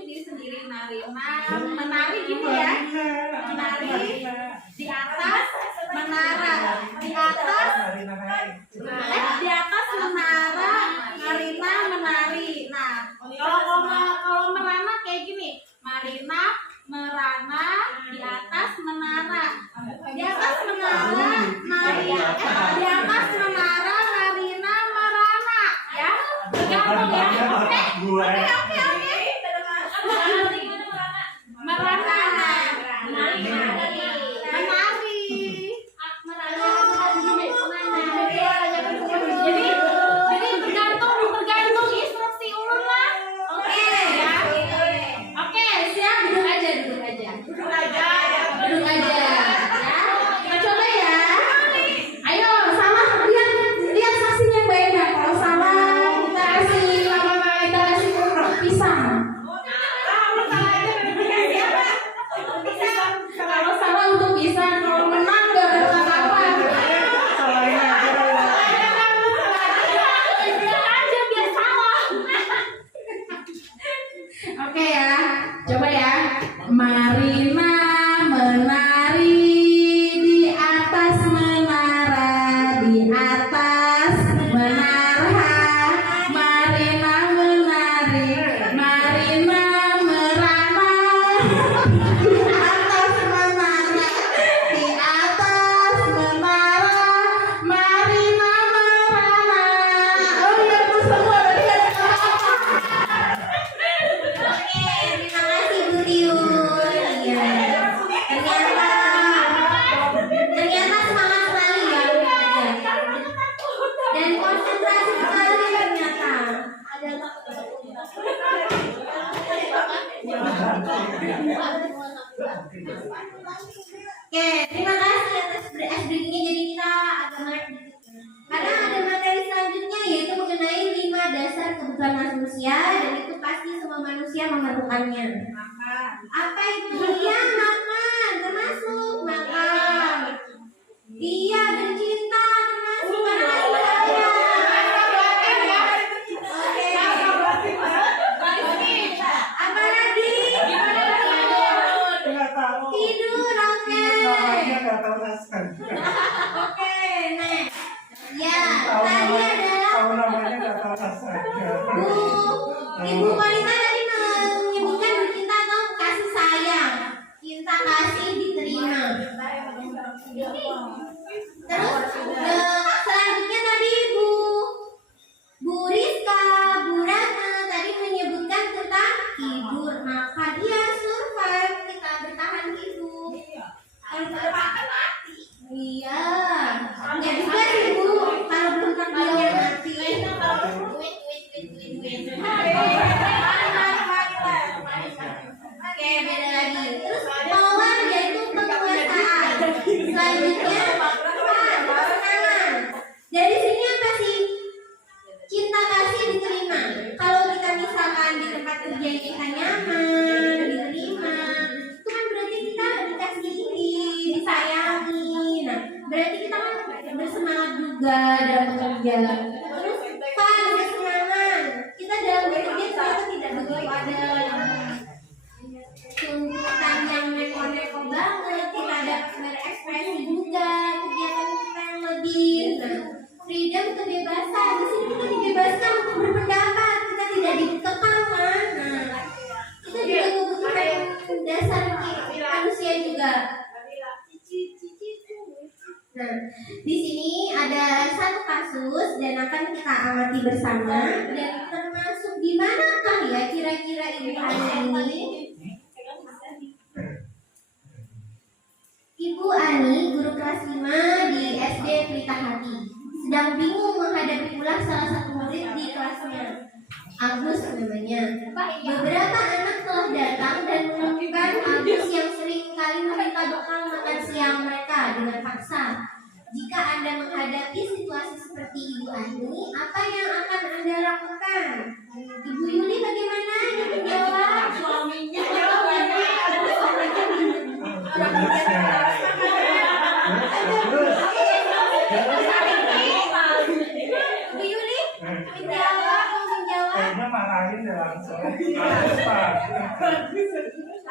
menari gitu ya. Menari di atas menara, di atas menara Marina menari. Nah, kalau merana kayak gini, Marina merana di atas menara, di atas menara Marina, di atas menara Marina merana, ya. Tergantung ya. Oke. Merana. Jadi tergantung instruksi ulun lah. Oke ya. Oke, siap, duduk aja. Ya. Kita coba ya. Ayo, salah lihat saksinya yang beda. Kalau salah kita kasih pisang. Kalau salah untuk pisang, kalau menang gak dapat apa-apa. Aja biar salah. Oke ya, coba ya. Marina menari di atas menara, di atas menara. Marina menari, Marina merana. Di atas menara, di atas menara. Marina merana. Oh iya, itu semua tadi ada apa-apa. Oke, terima kasih Bu Tiun. Iya. Ternyata semangat sekali ya. Dan konsentrasi sekali ternyata. Oke, terima kasih atas ice breakingnya. Jadi kita agak menarik dikit. Karena ada materi selanjutnya yaitu mengenai 5 dasar kebutuhan manusia, dan itu pasti semua manusia memerlukannya. Apa itu? Iya, makan, termasuk makan. Iya, bercinta, termasuk karena kasih sayang. Oke. Apa lagi? Nggak tahu. Tidur, oke. Namanya nggak tahu naskah. Oke, next. Ya, tadi adalah Tahu namanya nggak tahu naskah. Ibu wanita tadi menyebutkan bercinta atau kasih sayang. Cinta kasih diterima. Terus selanjutnya tadi Bu Rizka, Bu Ratna tadi menyebutkan tentang tidur. Maka dia survive, kita bertahan hidup. Kalau bertahan mati. Iya. Enggak juga sih Bu, kalau belum takdirnya mati. Oke, beda lagi. Terus power yaitu penguasaan. Selanjutnya kesenangan. Dari sini apa sih? Cinta kasih diterima. Kalau kita misalkan di tempat kerja kita nyaman, diterima, itu kan berarti kita dikasih disayangi. Nah, berarti kita kan bersemangat juga dalam bekerja. Terus fun, kesenangan. Kita dalam bekerja ternyata tidak begitu ada tuntutan yang neko-neko banget. Kita ada berekspresi juga, kegiatan kita yang lebih. Nah, freedom, kebebasan. Di sini kita dibebaskan untuk berpendapat. Kita tidak dikekang kan. Nah, itu juga kebutuhan dasar manusia juga. Nah, di sini ada satu kasus dan akan kita amati bersama, dan termasuk di manakah ya kira-kira Ibu Ani ini? Ibu Ani, guru kelas 5 di SD Pelita Hati, sedang bingung menghadapi pula salah satu murid di kelasnya. Agus namanya. Beberapa anak telah datang dan menemukan Agus yang sering kali meminta bekal makan siang mereka dengan paksa. Jika Anda menghadapi situasi seperti Ibu Ani, apa yang akan Anda lakukan? Ibu Yuli bagaimana? Ingin menjawab? Suaminya. Bu Yuli, menjawab. Kayaknya marahin ya langsung.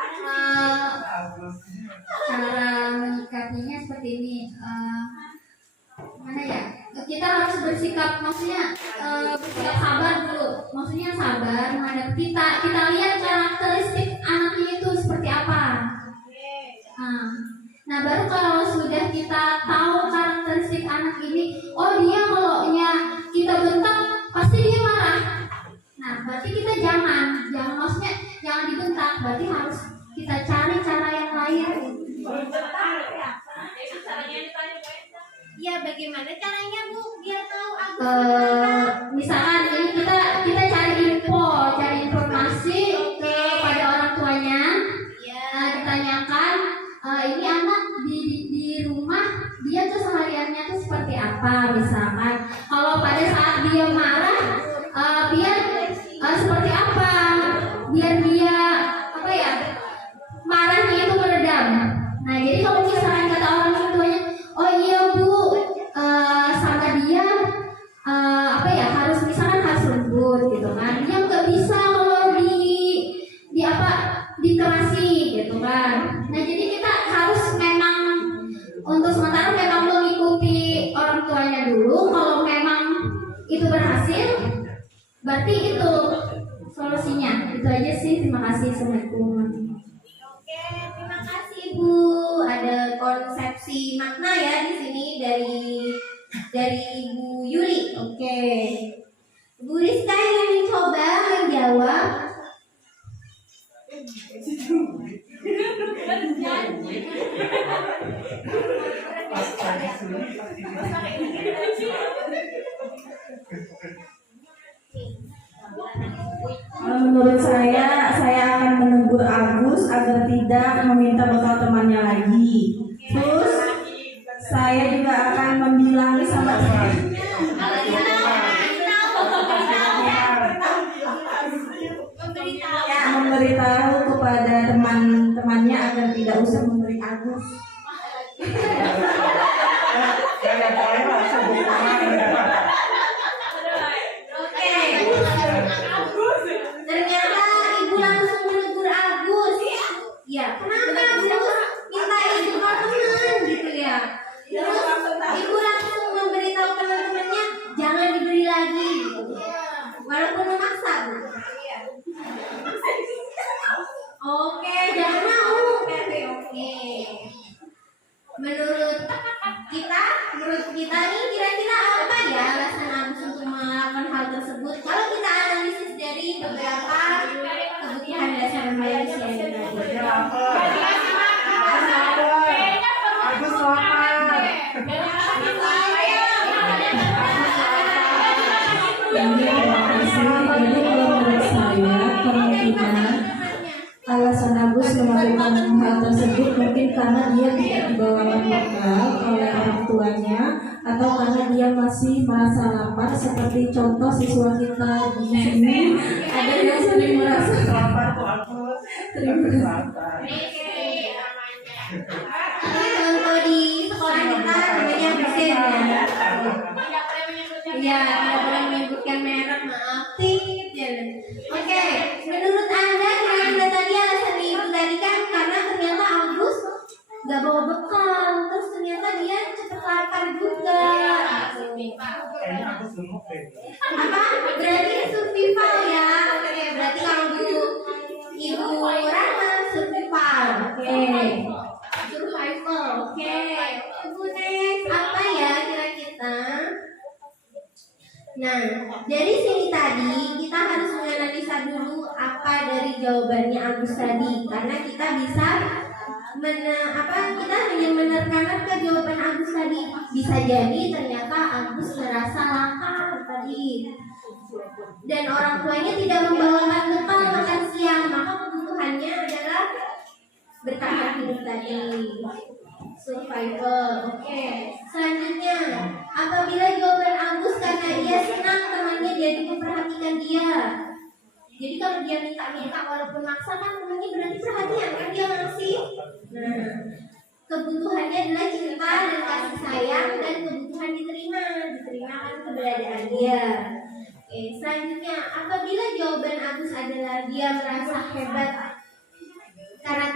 cara menyikapinya seperti ini. Mana ya? Kita harus bersikap, maksudnya bersikap sabar dulu. Maksudnya sabar menghadap kita. Kita lihat karakteristik anaknya itu seperti apa. Nah, baru kalau sudah kita tahu karakteristik anak ini, oh dia kalau kita bentak pasti dia marah. Nah, berarti kita jangan maksudnya jangan dibentak. Berarti harus kita cari cara yang lain. Ya, bagaimana caranya Bu biar tahu aku Misalkan ini kita cari informasi kepada orang tuanya. Ditanyakan ini anak di rumah dia tuh sehariannya tuh seperti apa. Misalkan kalau pada saat dia marah biar seperti apa, biar dia marahnya itu meredam. Nah, jadi kalau misalkan kata orang tuanya, oh iya Bu, sama dia harus misalkan harus lembut gitu kan. Dia nggak bisa kalau dikerasi gitu kan. Nah, jadi kita harus memang untuk sementara memang mengikuti orang tuanya dulu. Kalau memang itu berhasil, berarti itu solusinya. Itu aja sih. Terima kasih. Assalamualaikum. Oke, terima kasih Bu. Ada konsepsi makna ya di sini dari Ibu Yuli. Oke. Bu Rizka ingin mencoba menjawab. Menurut saya akan menegur Agus agar tidak meminta bekal temannya lagi. Terus saya juga akan membilangi sama memberitahu kepada teman-temannya agar tidak usah memberi Agus. Oke. Ternyata Ibu langsung menegur Agus. Ya, kenapa Agus minta itu ke teman gitu ya? Terus Ibu langsung memberitahu teman-temannya jangan diberi lagi gitu. Walaupun memaksa. Oke, jangan mau. Oke. Menurut kita nih kira-kira apa ya alasan Agus untuk melakukan hal tersebut? Kalau kita analisis dari beberapa kebutuhan dasar manusia yang Jadi menurut saya kemungkinan alasan Agus melakukan hal tersebut mungkin karena dia tidak dibawakan bekal oleh orang tuanya atau karena dia masih merasa lapar, seperti contoh siswa kita di sini ada yang sering merasa lapar. Terima kasih. contoh di sekolah kita namanya Husin ya. Ya, tidak boleh menyebutkan merek, maaf. Oke, menurut Anda kira-kira tadi alasan Ibu tadi kan karena ternyata Agus gak bawa bekal, terus ternyata dia cepet lapar juga. Apa? Berarti survival ya. Oke, berarti kalau Ibu Rana survival. Oke. Survival. Oke. Ibu next apa ya kira-kira? Nah, dari sini tadi kita harus menganalisa dulu apa dari jawabannya Agus tadi, karena kita bisa kita hanya menerka-nerka jawaban Agus tadi. Bisa jadi ternyata Agus merasa lapar tadi, dan orang tuanya tidak membawakan bekal makan siang, maka kebutuhannya adalah bertahan hidup tadi. Survival. Oke. Selanjutnya, apabila jawaban Agus karena dia senang temannya jadi memperhatikan dia. Jadi kalau dia minta walaupun maksa kan temannya berarti perhatian kan dia ngasih. Nah, kebutuhannya adalah cinta dan kasih sayang, dan kebutuhan diterima kan keberadaan dia. Oke, selanjutnya, apabila jawaban Agus adalah dia merasa hebat karena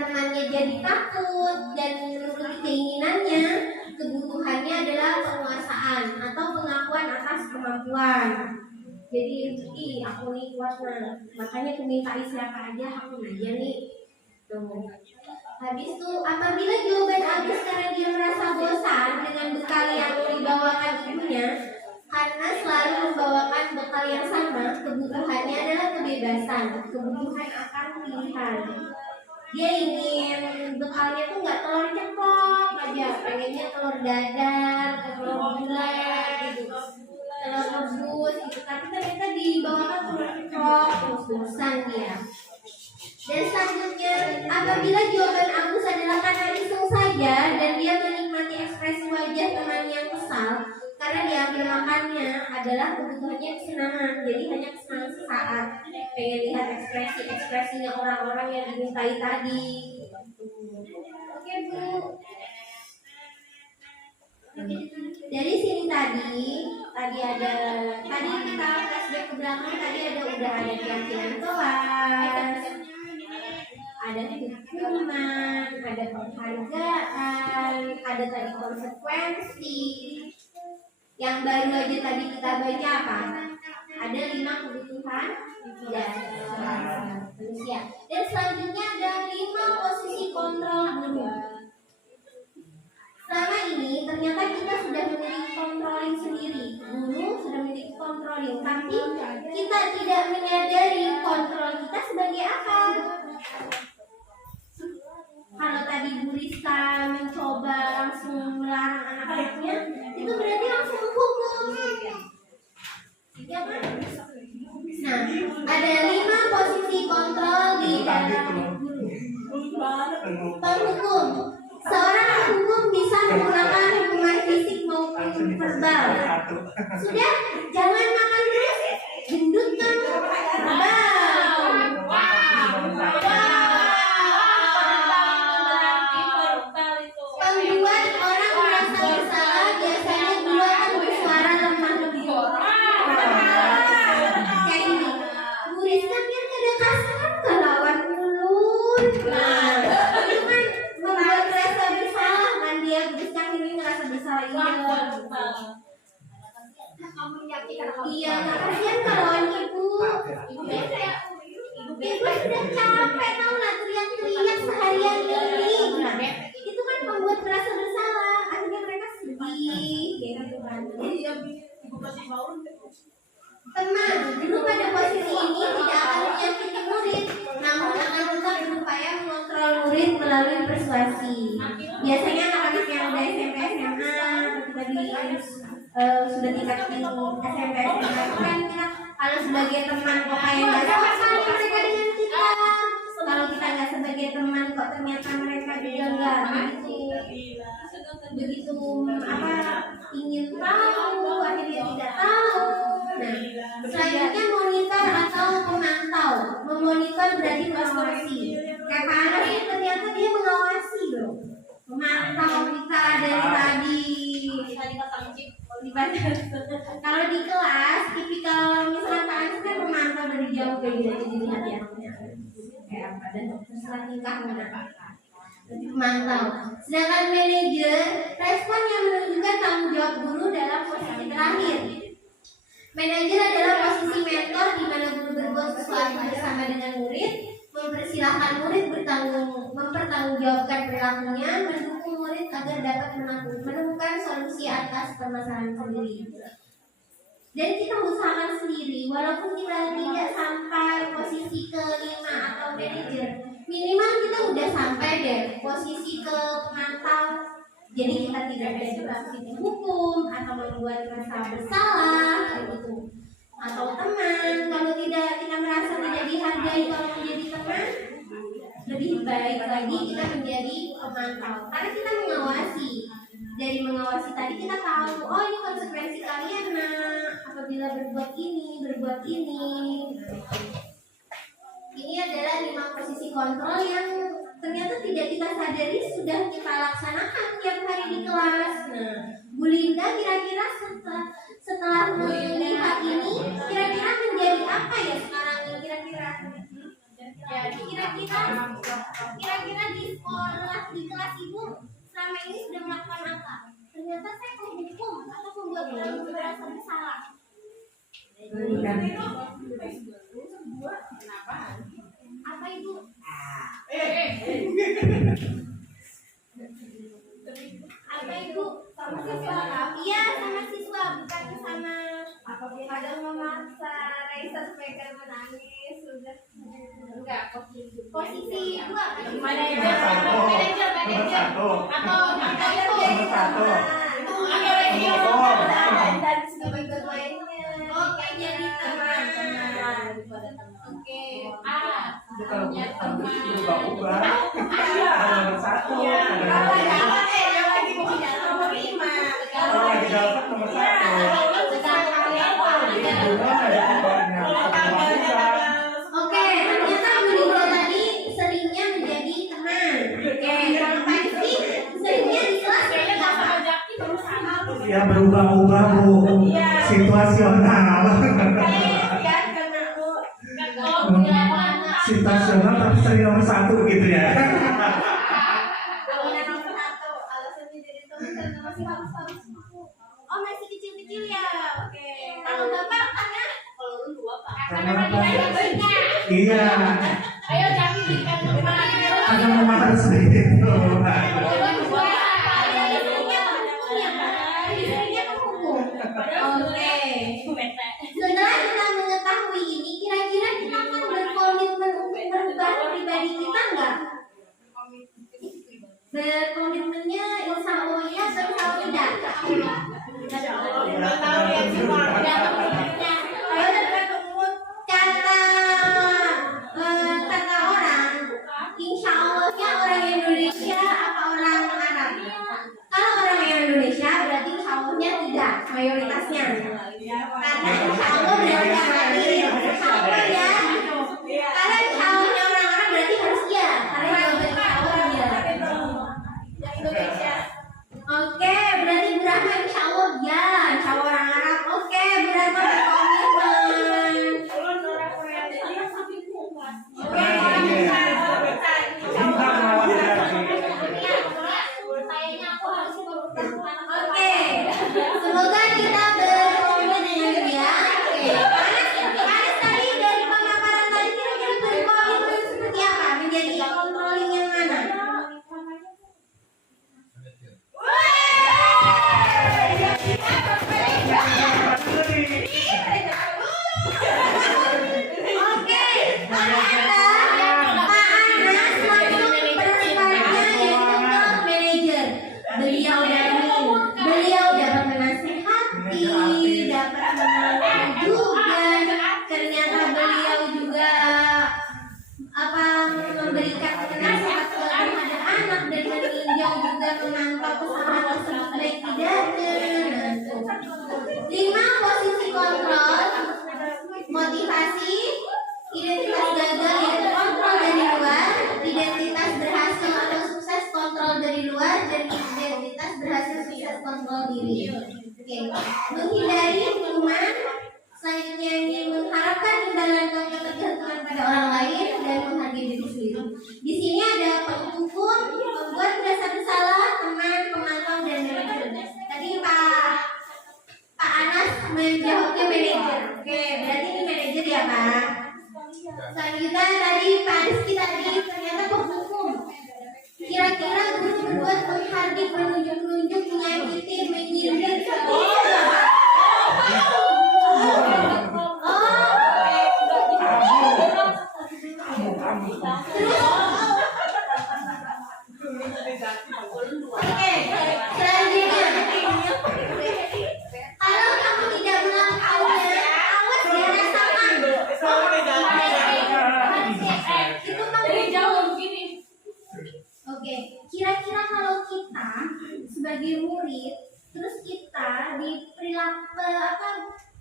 menjadi takut dan menuruti keinginannya, kebutuhannya adalah penguasaan atau pengakuan atas kemampuan. Jadi aku nih kuat nah, makanya aku minta siapa aja aku aja nih. Tuh. Habis itu apabila jawaban Agus karena dia merasa bosan dengan bekal yang dibawakan ibunya, karena selalu membawakan bekal yang sama, kebutuhannya adalah kebebasan, kebutuhan akan pilihan. Dia ingin bekalnya tuh nggak telur ceplok aja, pengennya telur dadar, telur bulat gitu, telur rebus gitu. Tapi ternyata dibawakan telur ceplok, terus bosan dia. Dan selanjutnya, apabila jawaban Agus adalah karena iseng saja dan dia menikmati ekspresi wajah teman yang kesal karena diambil makannya adalah kebutuhannya kesenangan, jadi hanya kesenangan sesaat, pengen lihat ekspresinya orang-orang yang dimintai tadi. Oke Bu. Dari sini tadi kita flashback ke belakang, tadi udah ada keyakinan kelas, ada hukuman, ada penghargaan, ada tadi konsekuensi. Yang baru aja tadi kita baca apa? Ada 5 kebutuhan dasar manusia. Dan selanjutnya ada 5 posisi kontrol guru. Selama ini ternyata kita sudah memiliki controlling sendiri. Guru sudah memiliki controlling, tapi kita tidak menyadari kontrol kita sebagai apa. Kalau tadi Bu Rizka mencoba langsung melarang anak-anaknya, itu berarti langsung menghukum. Ya kan? Nah, ada 5 posisi kontrol di dalam guru. Penghukum. Seorang penghukum bisa menggunakan hukuman fisik maupun verbal. Sudah, jangan makan terus, gendut kan? Pembuat orang merasa bersalah biasanya dua akan bersuara lemah lembut. Kayak ini, Bu Rizka biar kada kasar lawan ulun. Nah, itu kan membuat merasa bersalah kan dia. Bu Rizka ini merasa bersalah iya, nah kasihan kalau ibu sudah capek tau lah teriak-teriak seharian ini. Nah, itu kan membuat merasa bersalah, akhirnya mereka sedih kayak gitu kan. Teman dulu pada posisi ini tidak akan menyakiti murid, namun akan tetap berupaya mengontrol murid melalui persuasi. Biasanya anak-anak yang udah SMP SMA sudah tingkat tinggi SMP SMA kan kita kalau sebagai teman kok kayak nggak sama mereka dengan kita, kalau kita nggak sebagai teman kok ternyata mereka juga nggak begitu ingin tahu, akhirnya tidak tahu. Nah, selanjutnya monitor atau memantau. Memonitor berarti mengawasi. Kayak Pak Anas ini ternyata dia mengawasi loh, memantau kita dari tadi. Kalau di kelas, tipikal misalnya Pak Anas kan memantau dari jauh kayak gitu, jadi lihat ya kayak apa dan terserah tingkah mendapatkan. Memantau. Sedangkan manajer, respon yang menunjukkan tanggung jawab guru dalam posisi terakhir. Manajer adalah posisi mentor di mana guru berbuat sesuatu bersama dengan murid, mempersilahkan murid mempertanggungjawabkan perilakunya, mendukung murid agar dapat menemukan solusi atas permasalahan sendiri. Dan kita usahakan sendiri, walaupun kita tidak sampai posisi ke-5 atau manajer, minimal kita udah sampai deh posisi ke pemantau. Jadi kita tidak ada di posisi hukum atau membuat merasa bersalah gitu. Atau teman, kalau kita merasa tidak dihargai kalau menjadi teman, lebih baik lagi kita menjadi pemantau. Karena kita mengawasi. Dari mengawasi tadi kita tahu, oh ini konsekuensi kalian nak apabila berbuat ini. Ini adalah 5 posisi kontrol yang ternyata tidak kita sadari sudah kita laksanakan tiap hari di kelas. Nah, Bu Linda kira-kira setelah melihat ini, kira-kira menjadi apa ya sekarang? Kira-kira Kira-kira di sekolah, di kelas ibu selama ini sudah melakukan apa? Ternyata saya penghukum atau pembuat merasa bersalah. Apa ibu? Apa ibu? Sama siswa? Iya, sama siswa, bukan sama. Kadang memaksa Raisa supaya menangis, sudah. Enggak, posisi ibu apa? Manajer dan sebagai lainnya. Oke, jadi teman. Oke. Punya teman. Berubah-ubah. Nomor 1. yang lagi mau punya nomor 5. Kalau lagi dapat nomor 1. Oke, ternyata Bulinda tadi seringnya menjadi teman. Oke, kalau Pak Rizky seringnya di kelas kayaknya nggak sama Jaki terus. Ya berubah-ubah Bu, situasional. Situasional tapi sering nomor 1 gitu ya. Kalau yang nomor 1, alasannya jadi teman karena masih halus-halus. Oh, masih kecil-kecil ya. Oke. Kalau Bapak karena kalau lu tua Pak. Karena iya. Ayo Jaki berikan teman. Karena memang harus begitu. Oke. Setelah kita mengetahui ini, kira-kira kita akan berkomitmen untuk merubah pribadi kita nggak? Berkomitmennya insya Allah ya atau insya Allah tidak? Kata orang, insya Allahnya orang Indonesia apa orang Arab? Kalau orang Indonesia berarti insya Allahnya tidak mayoritasnya. Karena insya Allah berarti insya Allah ya. Karena insya Allahnya orang Arab berarti harus iya. Karena jawaban insya Allah iya. Oke, berarti berapa insya Allah ya. Insya Allah orang Arab. Oke, berapa berkomitmen. Oke, semoga kita berkomitmen ya. Oke, Panas tadi dari pemaparan tadi kira-kira berkomitmen seperti apa? Menjadi controlling yang mana? Oke, Pak Anas masuk perannya yaitu manajer. Beliau dapat menasihati, dapat menenangkan juga. Ternyata beliau juga memberikan nasihat kepada anak dan meninjau juga memantau kesalahan tersebut baik tidaknya. 5 posisi kontrol, motivasi, identitas gagal yaitu kontrol dari luar, identitas berhasil atau sukses kontrol dari luar, dan identitas berhasil sukses kontrol diri. Oke. Menghindari hukuman, selanjutnya ini mengharapkan imbalan ketergantungan pada orang lain dan menghargai diri sendiri. Di sini ada penghukum, membuat merasa bersalah, teman, pemantau, dan manajer. Tadi Pak Anas menjawabnya manajer. Oke, berarti ini manajer ya Pak. Selanjutnya tadi Pak Rizky tadi ternyata penghukum. Kira-kira guru berbuat menghardik, menunjuk-nunjuk, menyakiti, menyindir. Oke, selanjutnya kalau kamu tidak melakukannya, awas dirasakan. Itu Dari jauh begini. Oke, kira-kira kalau kita sebagai murid, terus kita di perilaku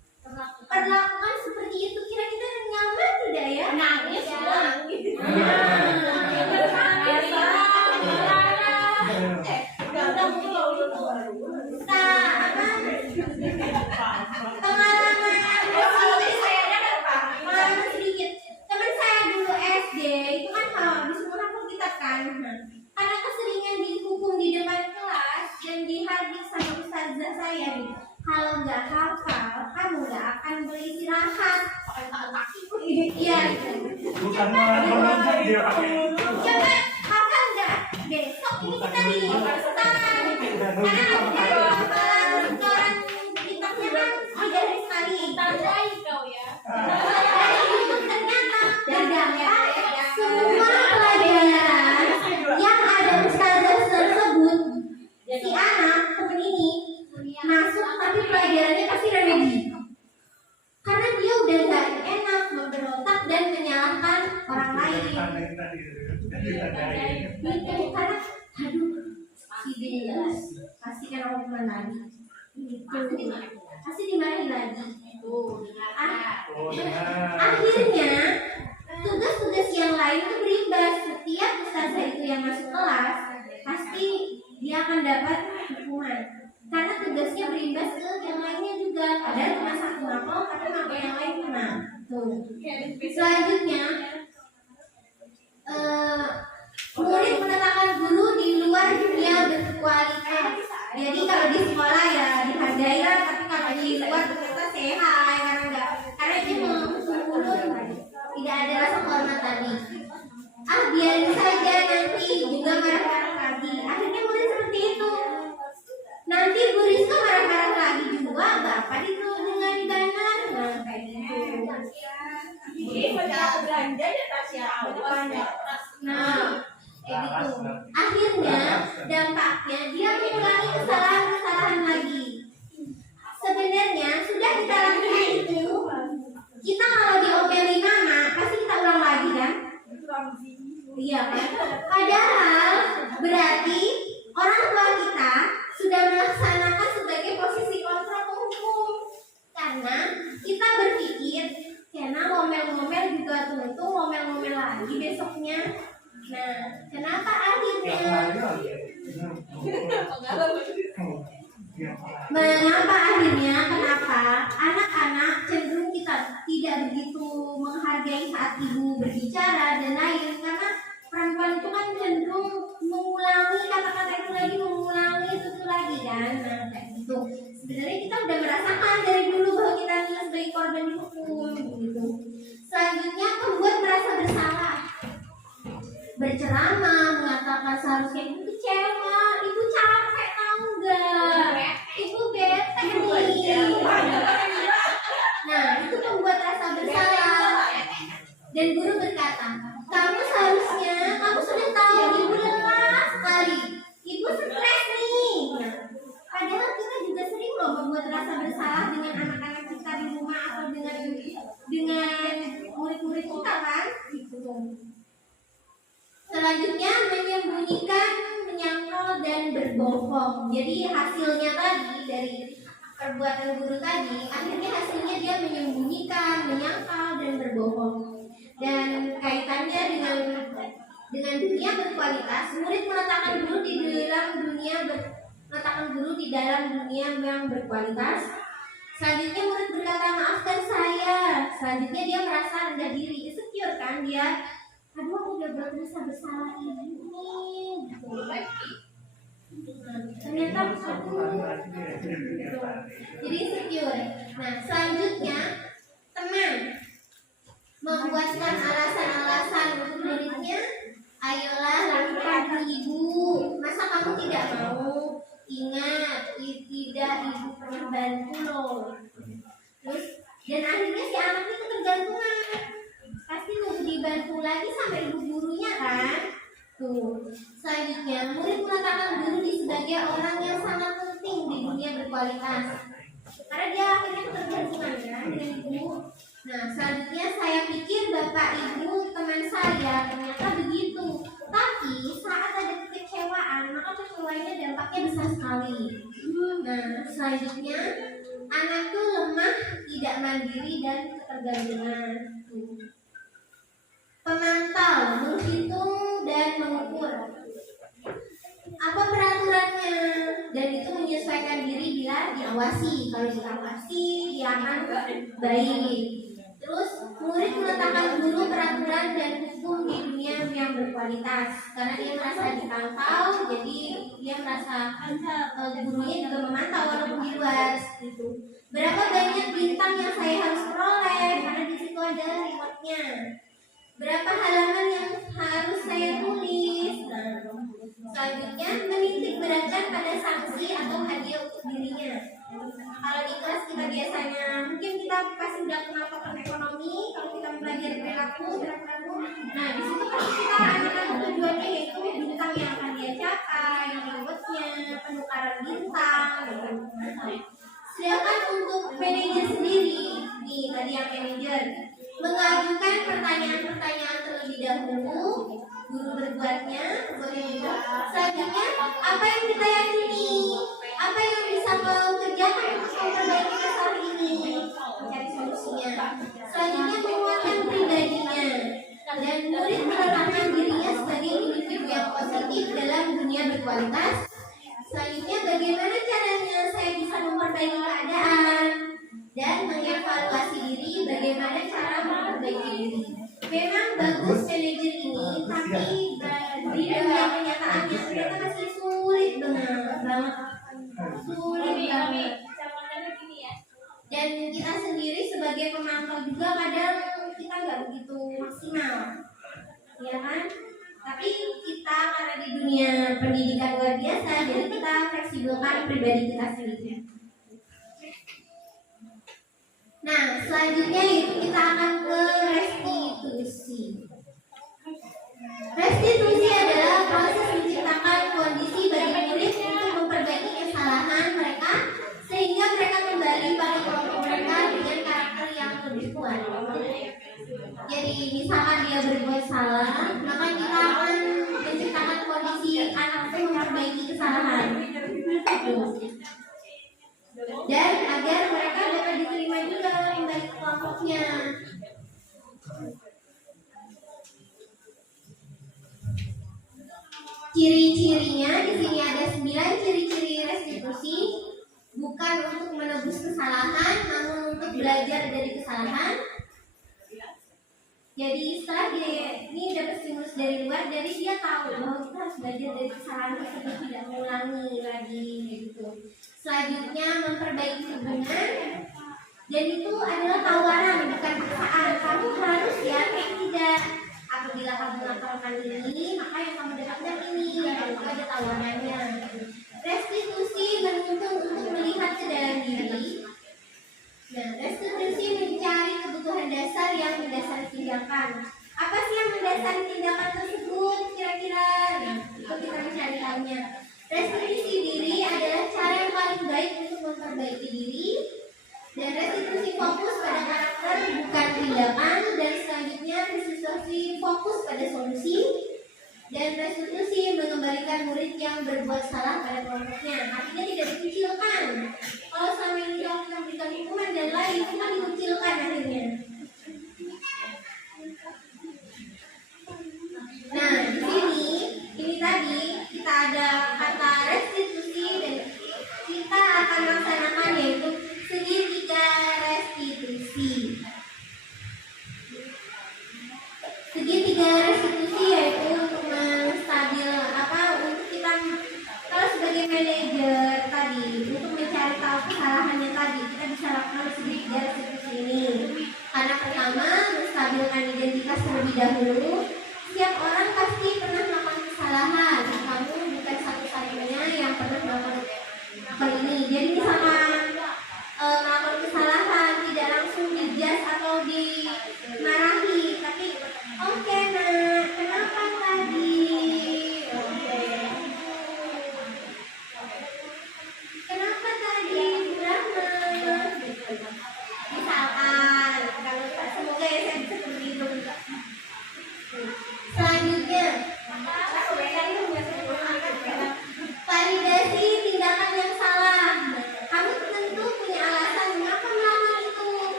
Iya. Bukan malah dia pakai itu. Coba hafal nggak? Besok ini kita di setoran. Karena setoran kitabnya kan 3 hari sekali. Tandai kau ya. Ternyata terdapat semua pelajaran yang ada ustazah tersebut, si anak temen ini masuk tapi pelajarannya pasti remedi. Karena dia udah gak enak memberontak dan menyalahkan orang lain. Gitu, karena aduh si jelas pasti kan aku hukuman lagi. Pasti dimarahin lagi. Akhirnya tugas-tugas yang lain itu berimbas. Setiap ustazah itu yang masuk kelas pasti dia akan dapat hukuman karena tugasnya berimbas ke yang lainnya juga. Padahal cuma satu mapel tapi mapel yang lain kena. Tuh. Selanjutnya murid menetapkan guru di luar dunia berkualitas. Jadi kalau di sekolah ya dihargai lah, tapi kalau di luar ternyata sehat karena ini mengulur tidak ada rasa hormat tadi. Biarin saja nanti juga marah-marah lagi. Akhirnya murid seperti itu. Nanti Bu Rizka marah-marah lagi juga, Bapak disuruh dengan ganas. Nah kayak gitu. Ini pada belanja ya Tasya. Nah kayak gitu. Akhirnya dampaknya dia mengulangi kesalahan-kesalahan lagi. Sebenarnya sudah kita lakukan itu. Kita kalau diomeli mama pasti kita ulang lagi kan? Iya kan? Padahal berarti orang tua kita sudah melaksanakan sebagai posisi kontrol hukum. Karena kita berpikir karena ngomel-ngomel juga tentu ngomel-ngomel lagi besoknya. Nah, kenapa akhirnya? Mengapa akhirnya? Kenapa anak-anak cenderung kita tidak begitu menghargai saat ibu berbicara dan lain, karena perempuan itu kan cenderung mengulangi kata-kata itu lagi, mengulangi itu lagi kan. Nah kayak gitu. Sebenarnya kita udah merasakan dari dulu bahwa kita sebagai korban hukum gitu. Selanjutnya membuat merasa bersalah, berceramah mengatakan seharusnya ibu kecewa, ibu capek tahu nggak, ibu bete nih. Nah itu membuat rasa bersalah dan guru berkata, kamu sudah tahu ibu lelah sekali, ibu stres nih. Nah, padahal kita juga sering loh membuat rasa bersalah dengan anak-anak kita di rumah atau dengan murid-murid kita kan gitu. Selanjutnya menyembunyikan, menyangkal dan berbohong. Jadi hasilnya tadi dari perbuatan guru tadi, akhirnya hasilnya dia menyembunyikan, menyangkal dan berbohong. Dan kaitannya dengan dunia berkualitas, murid meletakkan guru di dalam dunia yang berkualitas. Selanjutnya murid berkata maafkan saya. Selanjutnya dia merasa rendah diri, insecure kan dia. Aduh aku udah merasa bersalah ini gitu. Ternyata aku gitu. Jadi insecure. Nah selanjutnya teman membuatkan alasan-alasan untuk muridnya. Ayolah lakukan ibu, masa kamu tidak mau? Ingat, tidak ibu pernah bantu loh. Terus dan akhirnya si anak itu ketergantungan, pasti nunggu dibantu lagi sama ibu gurunya kan. Tuh. Selanjutnya murid meletakkan guru sebagai orang yang sangat penting di dunia berkualitas, karena dia akhirnya ketergantungan kan dengan ibu. Nah selanjutnya saya pikir bapak ibu teman saya ternyata begitu. Tapi saat ada kekecewaan maka kekecewanya dampaknya besar sekali. Nah selanjutnya anak itu lemah, tidak mandiri dan ketergantungan. Pemantau, menghitung dan mengukur apa peraturannya, dan itu menyesuaikan diri bila diawasi. Kalau diawasi dia akan baik. Terus murid meletakkan dulu peraturan dan hukum di dunia yang berkualitas. berkualitas karena dia merasa dipantau, jadi dia merasa gurunya juga memantau walaupun di luar itu. Berapa banyak bintang yang saya harus peroleh karena di situ ada rewardnya. Berapa halaman yang harus saya tulis. Nah, selanjutnya menitik beratkan pada sanksi atau hadiah untuk dirinya. Kalau di kelas kita biasanya mungkin kita pasti udah kenal pattern ekonomi. Kalau kita belajar perilaku, nah di situ pasti kita ada tujuannya, yaitu bintang yang akan dia capai, rewardnya, penukaran bintang. Sedangkan untuk manajer sendiri, nih tadi yang manajer mengajukan pertanyaan-pertanyaan terlebih dahulu, guru berbuatnya, selanjutnya apa yang kita yakini, apa yang bisa mengerjakan untuk memperbaiki masalah ini, mencari solusinya. Selanjutnya menguatkan pribadinya, dan murid menetapkan dirinya sebagai individu yang positif dalam dunia berkualitas. Selanjutnya bagaimana caranya saya bisa memperbaiki keadaan dan mengevaluasi diri, bagaimana cara memperbaiki diri. Memang bagus manajer ini, tapi di dalam kenyataannya ternyata masih sulit banget. Dan kita sendiri sebagai pemantau juga kadang kita nggak begitu maksimal, ya kan? Tapi kita karena di dunia pendidikan luar biasa, jadi kita fleksibelkan pribadi kita sendiri. Nah, selanjutnya itu kita akan ke restitusi. Restitusi adalah proses menciptakan kondisi bagi murid untuk memperbaiki kesalahan mereka sehingga mereka kembali pada kelompok mereka dengan karakter yang lebih kuat. Jadi misalkan dia berbuat salah, maka kita akan menciptakan kondisi anak itu memperbaiki kesalahan. Dan agar mereka dapat diterima juga kembali ke kelompoknya. Ciri-cirinya di sini ada 9 ciri-ciri restitusi, bukan untuk menebus kesalahan, namun untuk belajar dari kesalahan. Jadi setelah ini dapat stimulus dari luar, jadi dia tahu bahwa kita harus belajar dari kesalahan tersebut, tidak mengulangi lagi gitu. Selanjutnya memperbaiki hubungan, dan itu adalah tawaran bukan paksaan. Kamu harus ya, tidak. Apabila kamu melakukan ini, maka yang kamu dapatkan ini. Itu ada tawarannya. Restitusi menuntut untuk melihat ke dalam diri. Nah, restitusi mencari kebutuhan dasar yang mendasari tindakan. Apa sih yang mendasari tindakan tersebut kira-kira? Nah, itu kita mencari-carinya. Restitusi diri adalah cara yang paling baik untuk memperbaiki diri. Dan restitusi fokus pada karakter bukan tindakan. Dan selanjutnya restitusi fokus pada solusi. Dan restitusi mengembalikan murid yang berbuat salah pada kelompoknya. Artinya tidak dikucilkan. Kalau selama ini kita memberikan hukuman dan lain, kita dikucilkan akhirnya. Nah, di sini ini tadi kita ada kata restitusi dan kita akan laksanakan yaitu segitiga restitusi. Segitiga restitusi yaitu untuk menstabil untuk kita kalau sebagai manajer tadi untuk mencari tahu kesalahannya tadi kita bisa lakukan segitiga restitusi ini. Karena pertama menstabilkan identitas terlebih dahulu. Setiap orang pasti pernah melakukan kesalahan. Kamu bukan satu-satunya yang pernah melakukan ini. Jadi misalkan melakukan kesalahan tidak langsung dijudge atau dimarahi, tapi oke, nah kenapa tadi? Kenapa tadi Brahma? Misalkan kalau semoga ya saya bisa seperti itu. Selanjutnya,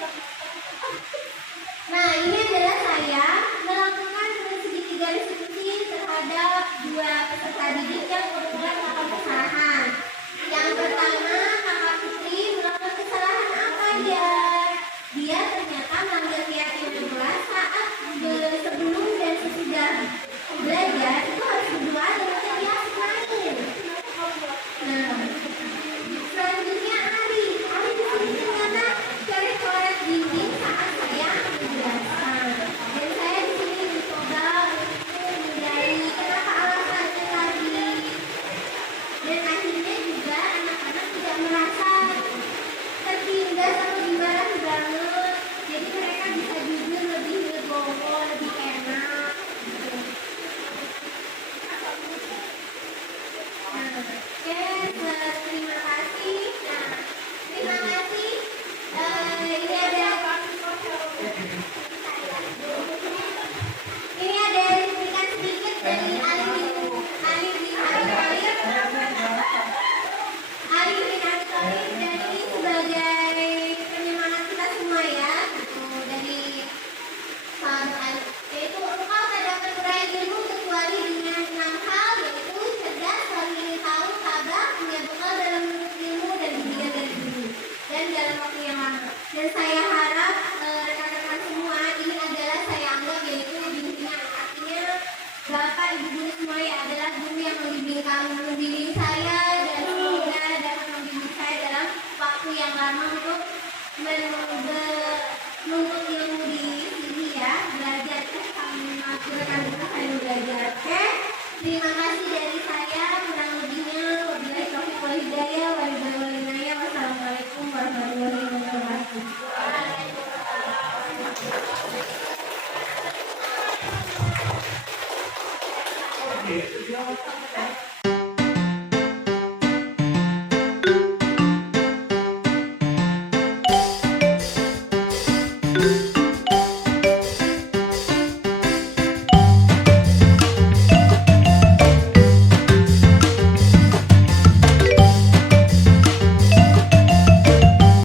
Nah, ini adalah saya melakukan sedikit garis kunci terhadap dua peserta didik yang kebetulan melakukan kesalahan. Yang pertama, Kakak Putri melakukan kesalahan apa dia? Dia ternyata melanggar keyakinan kelas saat sebelum dan sesudah belajar itu harus berdoa dengan dia lain. Nah, selanjutnya Ari di sini ternyata coret-coret dinding saat saya menjelaskan. Dan saya di sini mencoba untuk menghindari kenapa alasannya tadi. Dan akhirnya juga anak-anak tidak merasa tertindas atau dimarahi banget. Jadi mereka bisa jujur lebih legowo, lebih enak. Oke, terima kasih. Nah, terima kasih. Ini ada cuplikan sedikit dari Arif bin Abi Thalib. Arif bin Abi Thalib, dan ini sebagai penyemangat kita semua ya, gitu, dari sahabat, yaitu engkau tak dapat meraih ilmu kecuali dengan 6 hal, yaitu cerdas, selalu ingin tahu, tabah, punya bekal dalam menuntut ilmu, dan dididik dari dulu dan dalam waktu yang lama. Dan saya harap rekan-rekan semua, ini adalah saya anggap yaitu bimbingan, artinya Bapak Ibu guru semua ya adalah guru yang membimbing saya, dan semoga dapat membimbing saya dalam waktu yang lama untuk menuntut ilmu di sini ya, belajar sama rekan-rekan saya belajar. Oke, terima kasih dari saya, kurang lebihnya wabillahi taufiq wal hidayah, wassalamualaikum warahmatullahi wabarakatuh. Oke.